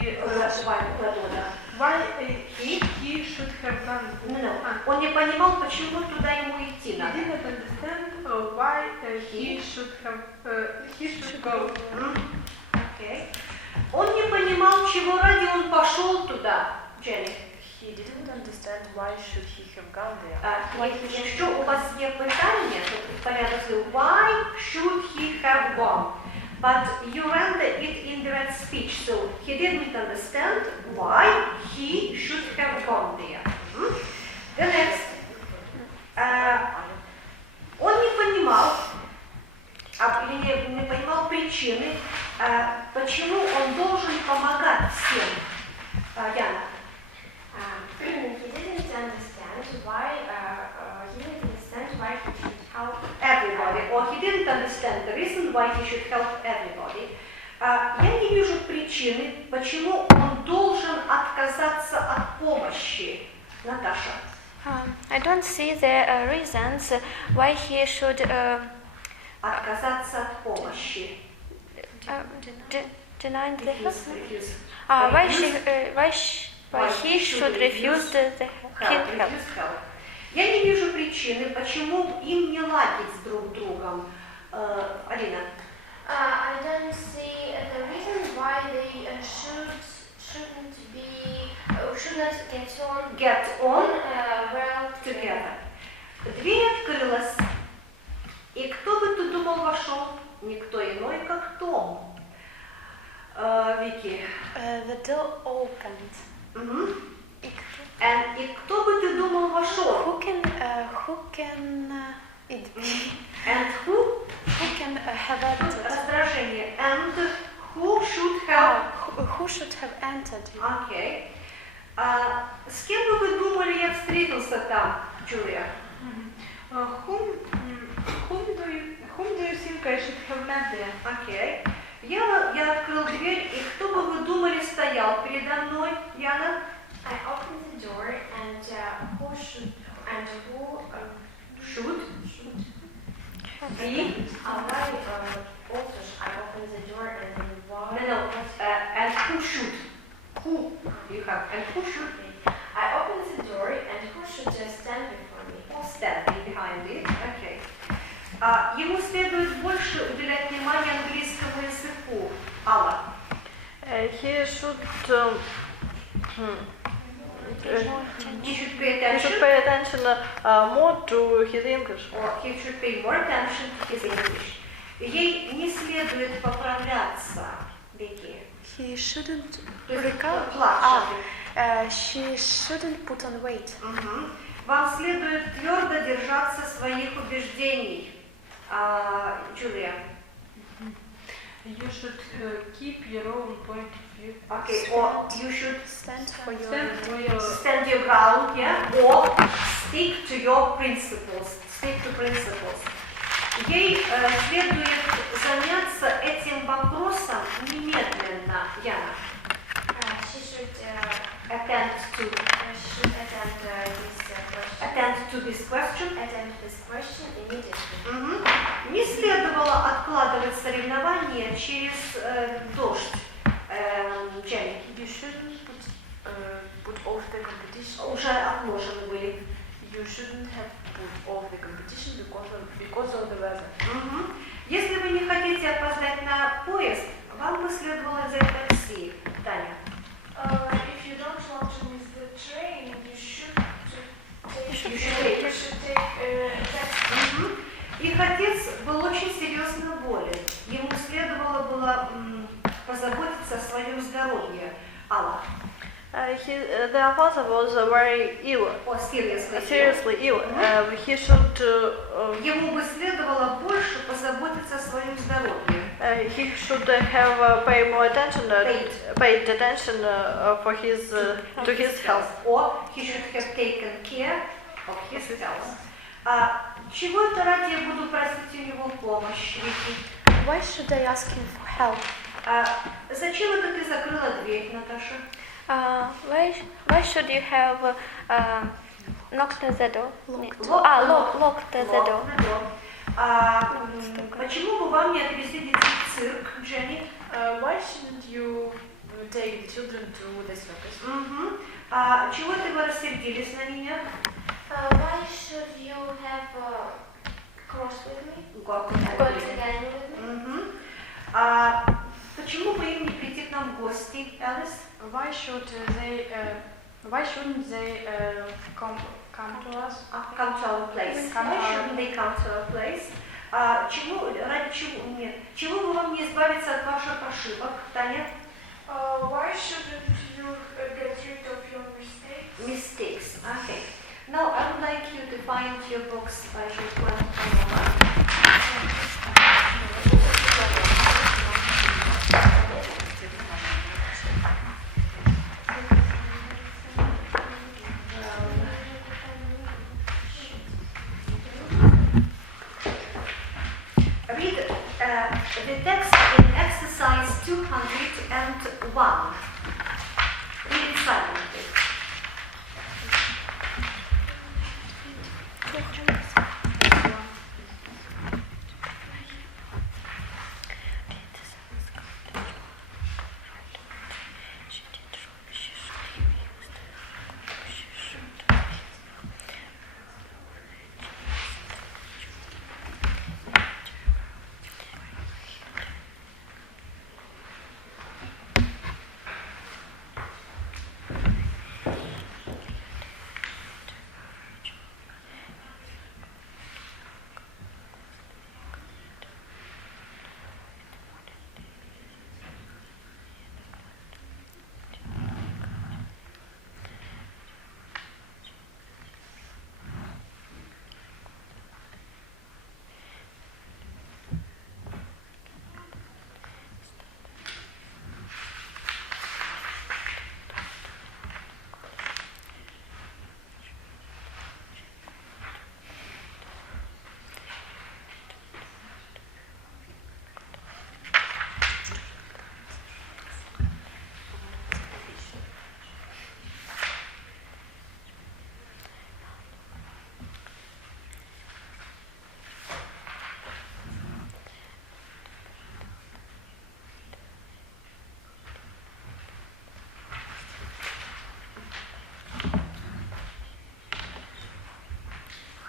should have done it. No. Он не понимал, почему туда ему идти He надо. didn't understand why he should go. Okay. Он не понимал, чего ради он пошел туда, Jenny. He didn't understand why should he have gone there. Якщо у вас є питання, то порядок слів why should he have gone? But you render it in direct speech, so he didn't understand why he should have gone there. The next. Он не понимал, или не понимал причины, почему он должен помогать всем. Яна. He didn't understand why he should help Everybody, or he didn't understand the reason why he should help everybody. Я не вижу причины, почему он должен отказаться от помощи. Наташа. I don't see the reasons why he should Отказаться от помощи. deny the help. Refuse. Why he should refuse the help. Refuse help. Я не вижу причины, почему им не ладить с друг другом. Алина. I don't see the reason why they should not get on well Together. Дверь открылась, и кто бы ты думал вошел? Никто иной, как Том. Вики. The door opened. И кто бы ты думал вошел? Who can it be? And who? Who can have entered? Раздражение. And who should have? Who should have entered? Okay. С кем бы вы думали, я встретился там, Джулия? Whom do you think I should have met there? Okay. Я открыл дверь, и кто бы вы думали стоял передо мной, Яна? I opened the door and who should be? Also I opened the door and then why? No. And who should? Who you have? And who should be? I opened the door and who should just stand before me? Who's standing behind it? Okay. Ему следует больше уделять внимание английскому языку. Алла. He should He should pay He attention. should pay attention more to his English. Or he should pay more attention to his English. Ей не следует поправляться, Вики. He shouldn't she shouldn't put on weight. Вам следует твердо держаться своих убеждений, Джулия. You should keep your own point of view. Okay. Or you should Stand for your stand your ground, yeah? Or stick to your principles. Stick to principles. Ей следует заняться этим вопросом немедленно, Яна. She should Attend to this question. attend this question immediately. Не следовало откладывать соревнования через дождь, Jenny. You shouldn't put off the competition. Уже отложены были. You shouldn't have put off the competition because of the weather. Если вы не хотите опоздать на поезд, вам бы следовало взять такси, Таня. If you don't want to miss the train, you should take taxi. Их отец был очень серьезно болен. Ему следовало было позаботиться о своем здоровье. Алла. Their father was very ill, Or seriously. seriously ill. He should Ему бы следовало больше позаботиться о своем здоровье. he should have paid more attention, paid attention for his to his health. Or he should have taken care of his health. Чего это ради я буду просить у него помощь, Вики? Why should I ask him for help? Зачем это ты закрыла дверь, Наташа? Why should you have knocked the door? Locked. Locked the door. Почему бы вам не отвезти детей в цирк, Дженни? Why shouldn't you take the children to the circus? Чего это вы рассердились на меня? Why should you have cross with me? Got together with me? Почему бы им не прийти к нам в гости, Элис? Why shouldn't they come to us? Come to our place. Come to Why our- shouldn't they come to our place? Ради чего? Нет. Чего бы вам не избавиться от ваших ошибок, Таня? Why shouldn't you get rid of your mistakes? Mistakes. Okay. Now I would like you to find your books by your Read the text in exercise 201. Read it silently.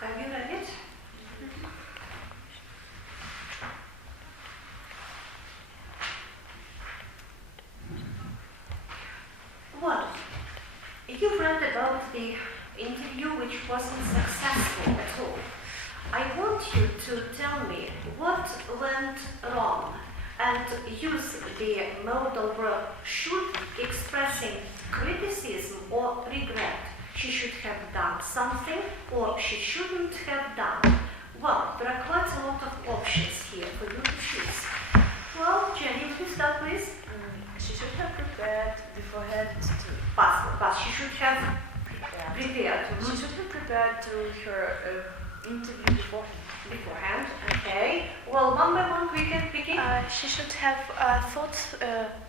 Have you read it? Well, you've read about the interview which wasn't successful at all. I want you to tell me what went wrong and use the modal verb should expressing criticism or regret. She should have done something or she shouldn't have done. Well, there are quite a lot of options here for you to choose. Well, Jenny, would you start please? She should have prepared beforehand to. Past. She should have prepared. She should have prepared to her interview Beforehand. Okay. Well, one by one we can begin. She should have thought.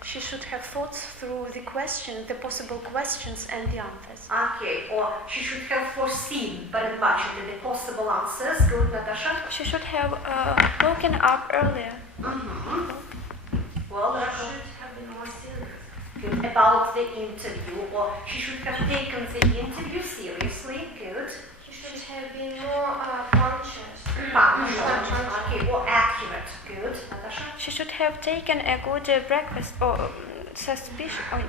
She should have thought through the question, the possible questions and the answers. Okay. Or she should have foreseen, передбачити the possible answers. Good, Natasha. She should have woken up earlier. Well, Should have been more serious. good. About the interview, or she should have taken the interview seriously. Good. You should have been more conscious. Okay. Or accurate. Good, Natasha. She should have taken a good breakfast or suspicion.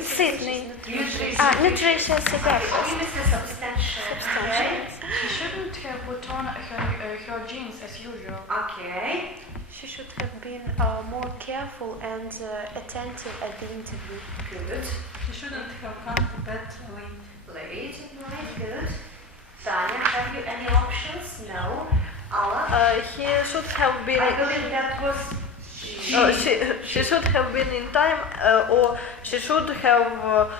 Sydney. Nutritious. Nutritious breakfast. You missed the substantial. Okay. She shouldn't have put on her jeans as usual. Okay. She should have been more careful and attentive at the interview. Good. She shouldn't have come to bed late. Late at night. Good. Tanya, have you any options? No. Allah? He should have been. I believe that was She should have been in time, or she should have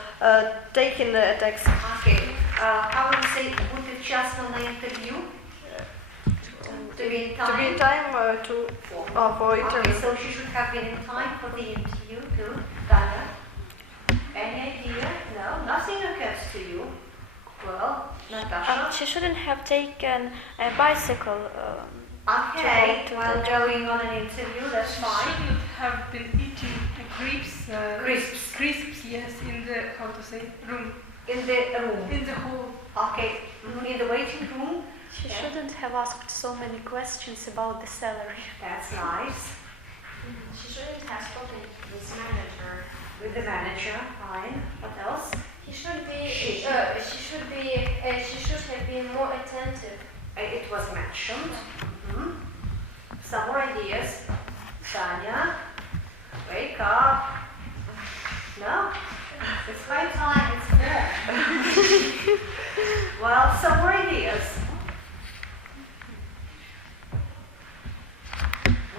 taken a taxi. Okay. How would you say would you just on the interview? To be in time? To be in time for interview. Okay, so she should have been in time for the interview. Good. Tanya? Any idea? No? Nothing occurs to you? Well, Natasha? She shouldn't have taken a bicycle. Okay, to while the- going on an interview, that's fine. Shouldn't have been eating Crisps. crisps, yes, in the, how to say, room, In the room. in the hall. Okay, in the waiting room. She Yeah. shouldn't have asked so many questions about the salary. That's nice. She shouldn't have spoken with manager. With the manager, fine. What else? He should be. She She should have been more attentive. It was mentioned. Some more ideas. Tanya, wake up. No? It's high time, it's warm. Well, some more ideas.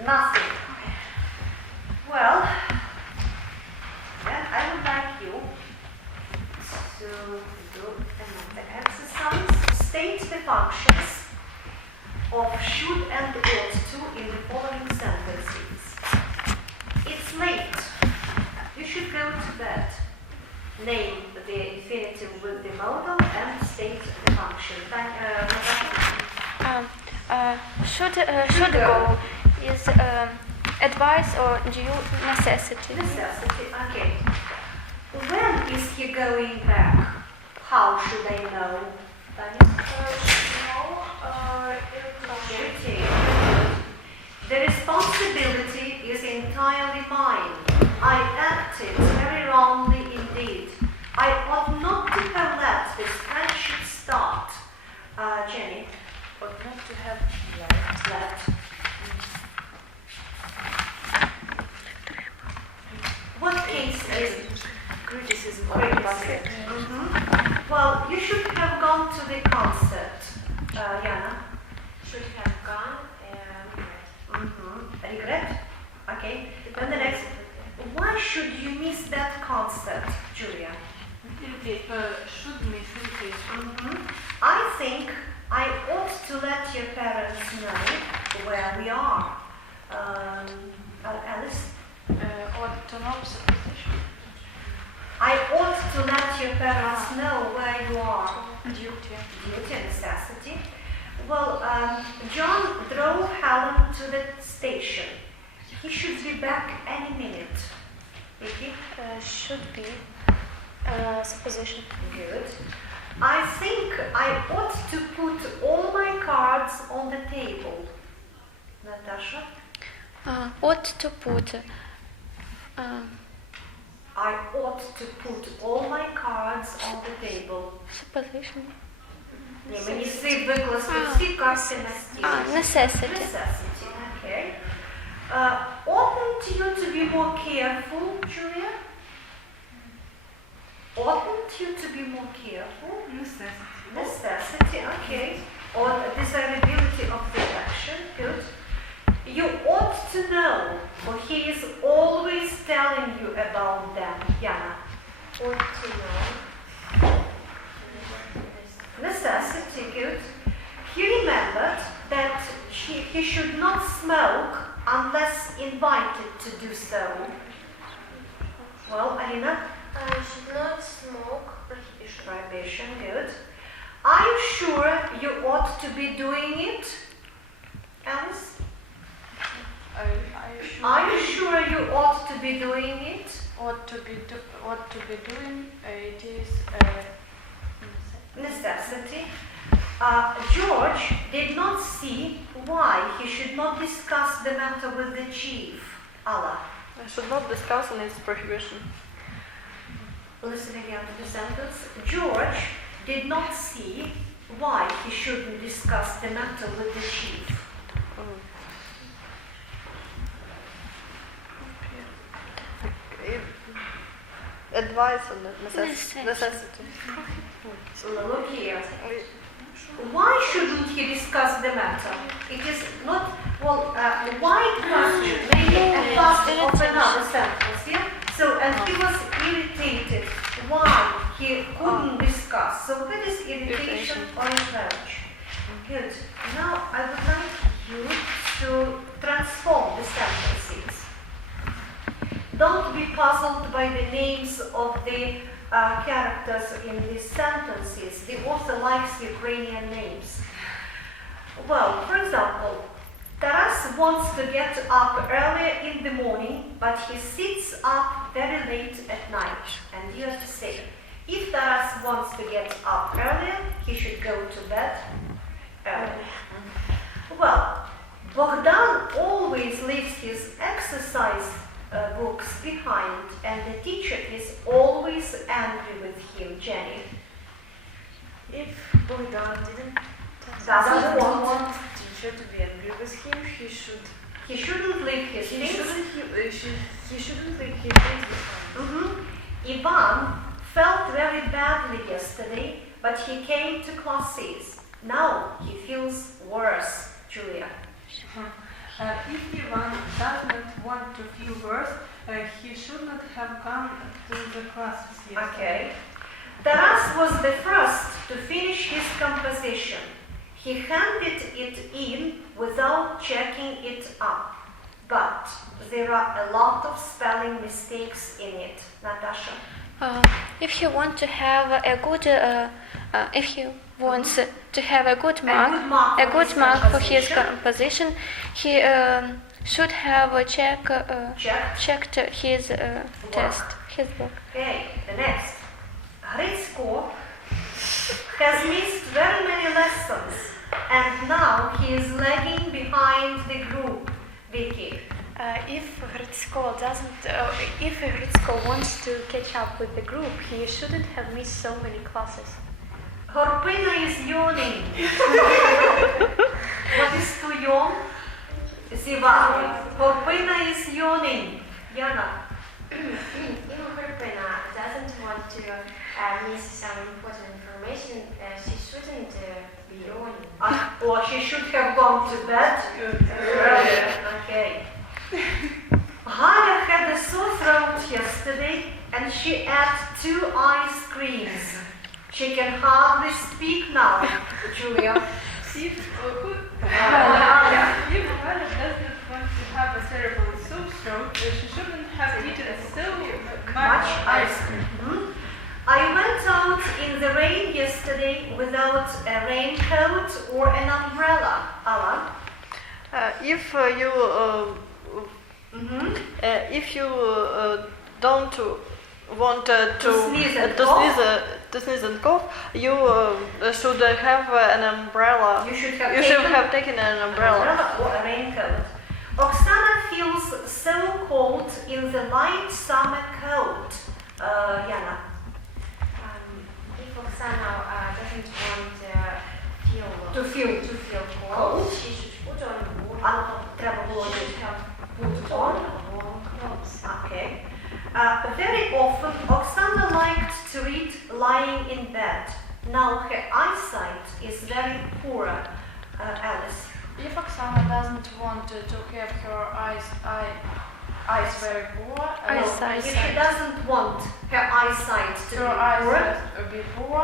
Nothing. Well, then I would like you to do another exercise. State the functions of should and ought to in the following sentences. It's late. You should go to bed. Name the infinitive with the modal and state the function. Should go is advice or due necessity. Necessity, okay. When is he going back? How should I know? Irritation. The responsibility is entirely mine. I acted very wrongly indeed. I ought not to have let this friendship start. Jenny, Ought not to have let. What case is criticism of the criticism? basket. Well, you should have gone to the concert. Yana? Should have gone. Regret? Okay. And the next. Why should you miss that concert, Julia? Should miss irritation. I think I ought to let your parents know where we are. Alice? Or to know supposition. I ought to let your parents know where you are. Duty. Duty, necessity. Well, John drove Helen to the station. He should be back any minute. Vicky? Should be supposition. Good. I think I ought to put all my cards on the table. Natasha? Ought to put. I ought to put all my cards on the table. Supposition. Ні, мені слід викласти всі карти на стіл. Necessity. Necessity, okay. Oughtn't you to be more careful, Julia? Oughtn't you to be more careful? Necessity. Necessity, okay. Or desirability of the action, good. You ought to know, for he is always telling you about them. Yana. Ought to know. Necessity, good. He remembered that he should not smoke unless invited to do so. Well, Alina? Should not smoke. Prohibition. Prohibition, good. Are you sure you ought to be doing it? Alice? Are you sure you ought to be doing it? Ought to be doing. It is Necessity. George did not see why he should not discuss the matter with the chief. Allah. I should not discuss on its prohibition. Listen again to the sentence. George did not see why he shouldn't discuss the matter with the chief. Advice on the necessity. Look here. Why shouldn't he discuss the matter? It is not, why question, maybe a part of another sentence, yeah? So, and he was irritated. Why he couldn't discuss? So, what is irritation or encourage? Good. Now, I would like you to transform the sentences. Don't be puzzled by the names of the characters in these sentences. The author likes Ukrainian names. Well, for example, Taras wants to get up earlier in the morning, but he sits up very late at night. And you have to say, if Taras wants to get up earlier, he should go to bed early. Well, Bogdan always leaves his exercise books behind, and the teacher is always angry with him, Jenny. If Bogdan doesn't want teacher to be angry with him, he shouldn't leave his things. He shouldn't leave his things behind. Ivan felt very badly yesterday, but he came to classes. Now he feels worse, Julia. If Ivan does not want to feel worse, he should not have come to the classes yesterday. Okay. Taras was the first to finish his composition. He handed it in without checking it up. But there are a lot of spelling mistakes in it. Natasha. If he wants to have a good, if he wants to have a good mark for his composition, he should have checked his test, his book. Okay, the next. Hritsko has missed very many lessons, and now he is lagging behind the group. Vicky. If Hritsko wants to catch up with the group, he shouldn't have missed so many classes. Horpina is yawning. What is to yawn? Zivali. Horpina is yawning. Yana. If Horpina doesn't want to miss some important information, she shouldn't be yawning. Or she should have gone to bed earlier. Okay. Haya had a sore throat yesterday and she ate 2 ice creams. She can hardly speak now, Julia. If Valia does not want to have a cerebral soup stroke, she shouldn't have eaten so much ice cream. I went out in the rain yesterday without a raincoat or an umbrella. Alan? If you don't want to sneeze and cough, you should have an umbrella. You should have taken an umbrella. Or a raincoat. Oksana feels so cold in the light summer coat. Yana. If Oksana doesn't want To feel cold, she should put on warm clothes. Okay. Very often, Oksana liked to read lying in bed. Now her eyesight is very poor. Alice. If Oksana doesn't want to have her eyes very poor, If she doesn't want her eyesight to be poor,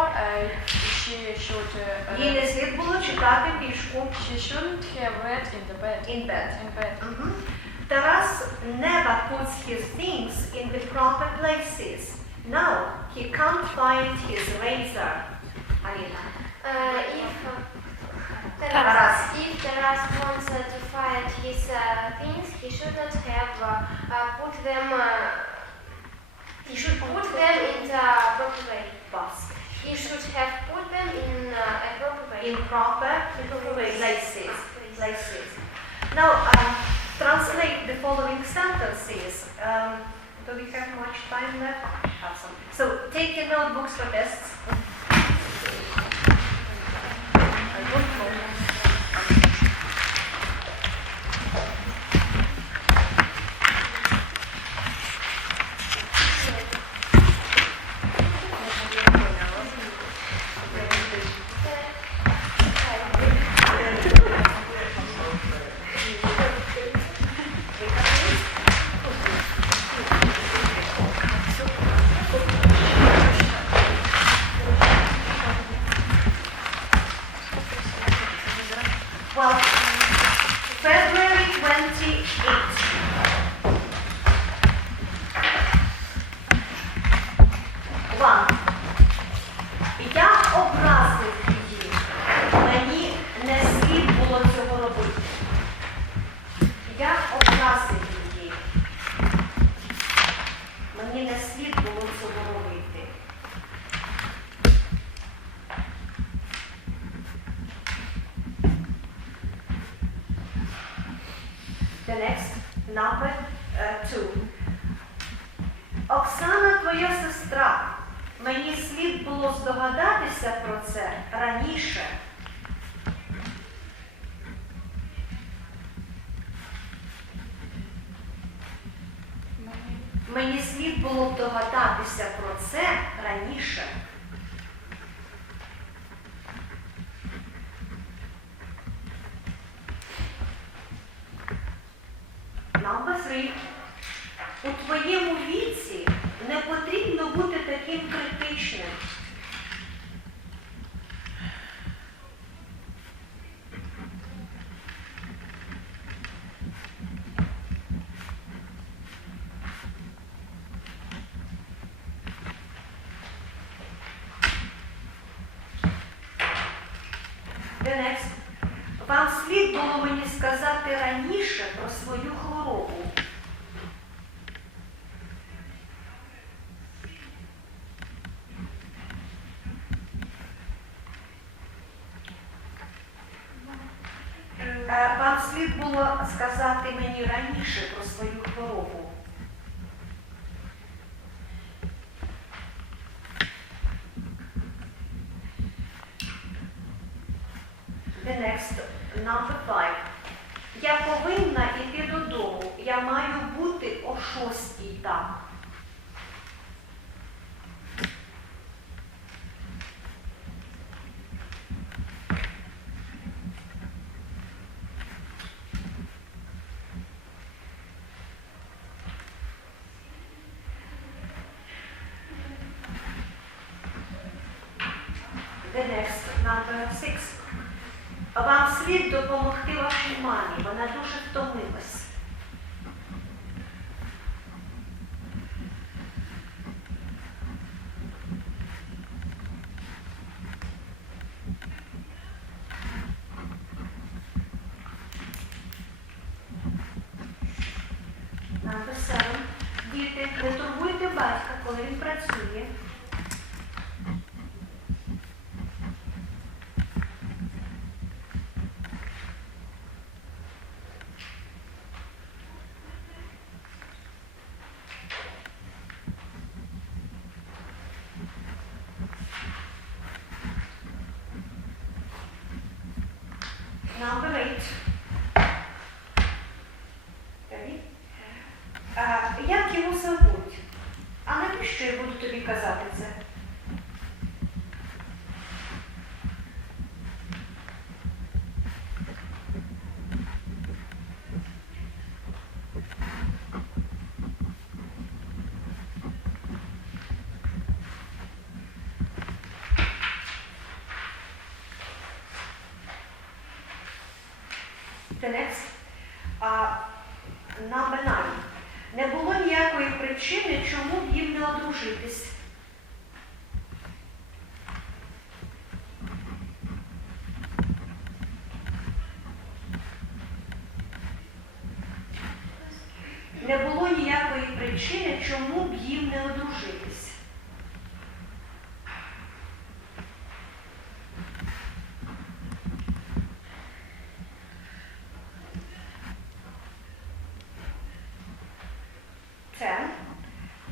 she should. Їй не слід було читати книжку. She shouldn't have read in bed. In bed. Taras never puts his things in the proper places. Now he can't find his razor. Alina. If Taras wants to find his things, he should not have put them. He should put them in the proper way. Basket. He should have put them in a proper way. In proper places. Now translate the following sentences. Do we have much time left? have some. So take your notebooks for tests. I don't know. Well, February 28th. One. Я образив її. Мені не слід було цього робити. Я образив її. Мені не слід було цього робити. The next, number 2. Оксана, твоя сестра. Мені слід було здогадатися про це раніше. Мені слід було б догадатися про це раніше. Number 3. У твоєму віці не потрібно бути таким критичним. The next. Вам слід було мені сказати раніше про свою хворобу. Вам слід було сказати мені раніше про свою хворобу. The next, number 5. Я повинна йти додому. Я маю бути о 6:00 там. The next, number 6. Вам слід допомогти вашій мамі. Вона дуже втомилась. Number 7. Діти, не турбуйте батька, коли він працює. Number 8. Ready? Як його зовуть? А навіщо я буду тобі казати це? The next, number 9. Не було ніякої причини, чому б їм не одружитись. Не було ніякої причини, чому б їм не одружитись.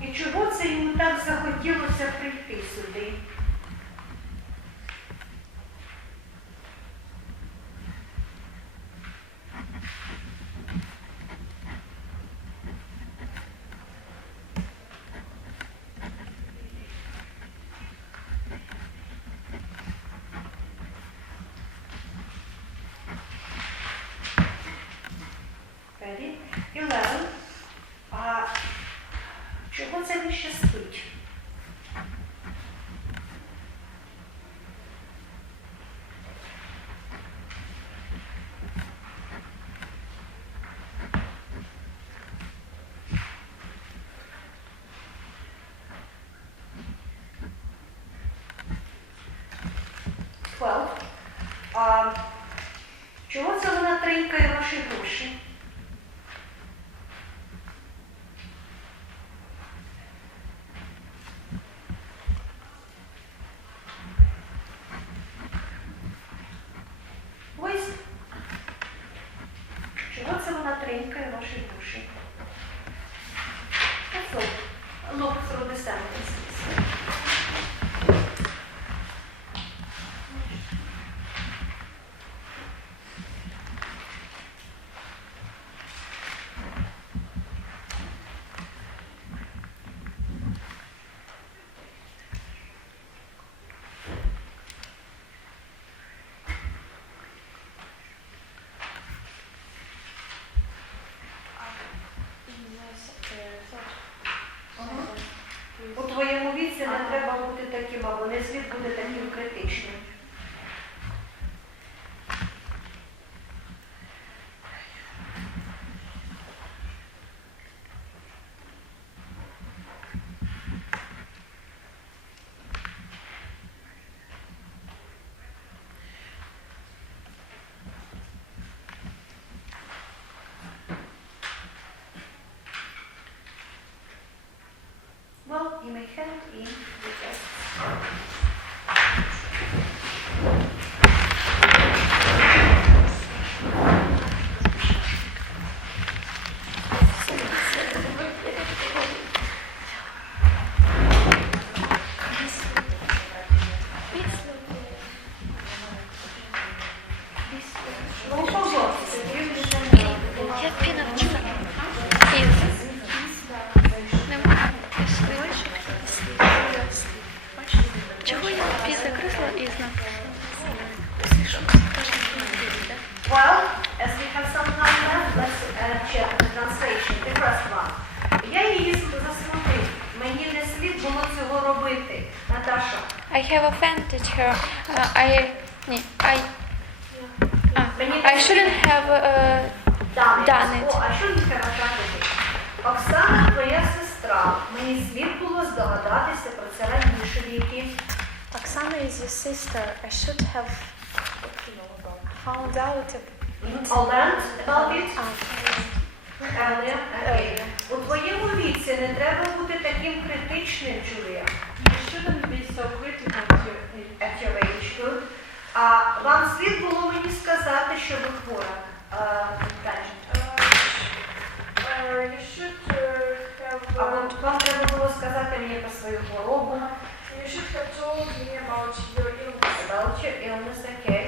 І чого це йому так так захотілося прийти сюди. Ready? 11. А чого це він ще спить? А чого це вона тринькає ваші гроші? Ось. Чого це вона тринькає ваші гроші? That's all. Look through the sentences. У твоєму віці не треба бути таким, або не слід бути таким критичним. Well, you may hand in the tests. Ну, пожалуйста, Я піна вчора. Чого я тобі закрила і знов? Well, as we have some time left, let's check the translation. The first one. Я її засмутив. Мені не слід було цього робити. Наташа. I have offended her. I shouldn't have done it. О, I shouldn't have done it. Оксана, твоя сестра. Мені слід було здогадатися про це раніше, Вікі. Oksana is your sister. I should have found out Or learned about it earlier. Okay. У твоєму віці не треба бути таким критичним, Джулія. You shouldn't be so critical At your age, good. А вам слід було мені сказати, що ви хвора. You should have. Або вам треба було сказати мені про свою хворобу. You should have told me about your illness. About your illness, okay.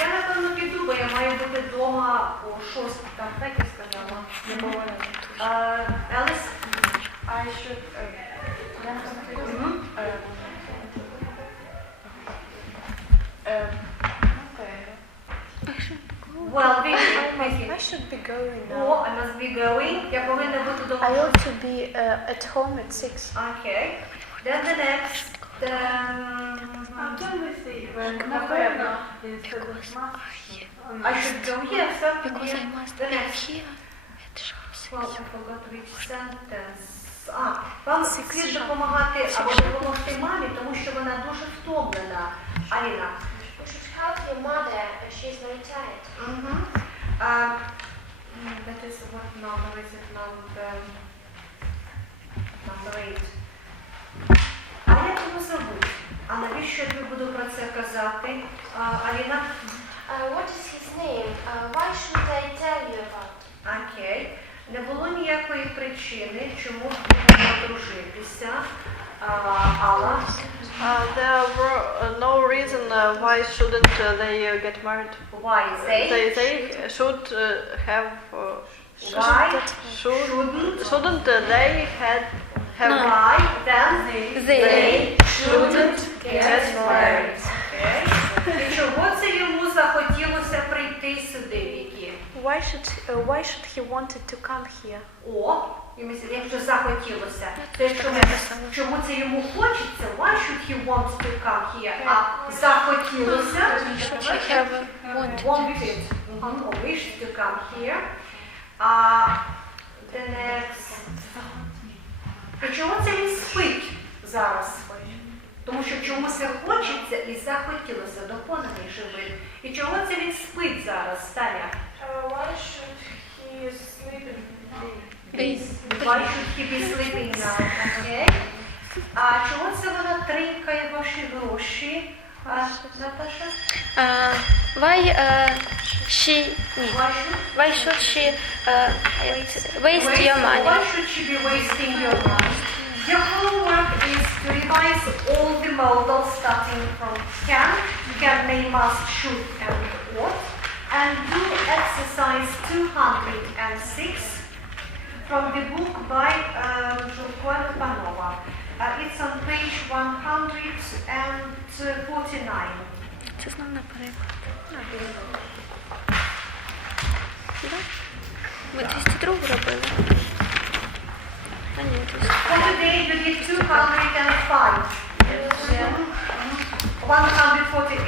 Я, напевно, піду, бо я маю бути вдома о 6, там, так я сказала. Не говорила. Еліс? I should. Well, Vicky. I should be going Oh, now. I must be going. Я повинна бути I вдома. ought to be at home at 6. Okay. Then the next. I'm done with the напевно, instead of must. I should go here. So Because I must the be next. here at house. Well, I forgot which sentence. Вам слід допомагати або допомогти мамі, тому що вона дуже втомлена. Аліна. You should help your mother. She's very tired. That is what number is it? Number 8. А як його зовуть? А навіщо я тобі буду про це казати? Аліна? What is his name? Why should I tell you about? Окей. Не було ніякої причини, чому не одружитися. Алла. There were no reason why shouldn't they get married. Why They should have. Why Shouldn't they have? Why then They shouldn't get married. І чого це йому захотілося прийти сюди, Вікі? Why should he wanted to come here? О, якщо захотілося. То чому це йому хочеться? Why should he want to come here? А захотілося? Wanted. Or wished to come here. The next. І чому це він спить зараз? Тому що чомусь хочеться і захотілося, доповнений живий. І чого це він спить зараз, Таня? Why should he sleep in Why should he be sleeping now? Okay. А чого це вона тринкає ваші гроші, Наташа? Why should she waste your money? Why should she be wasting your money? Your homework is to revise all the modals starting from can, may, must, should, and ought, and do exercise 206 from the book by Panova. It's on page 149. Це знов на переклад. Ми 202 робили. А ні, 200. For today you did 205. 148.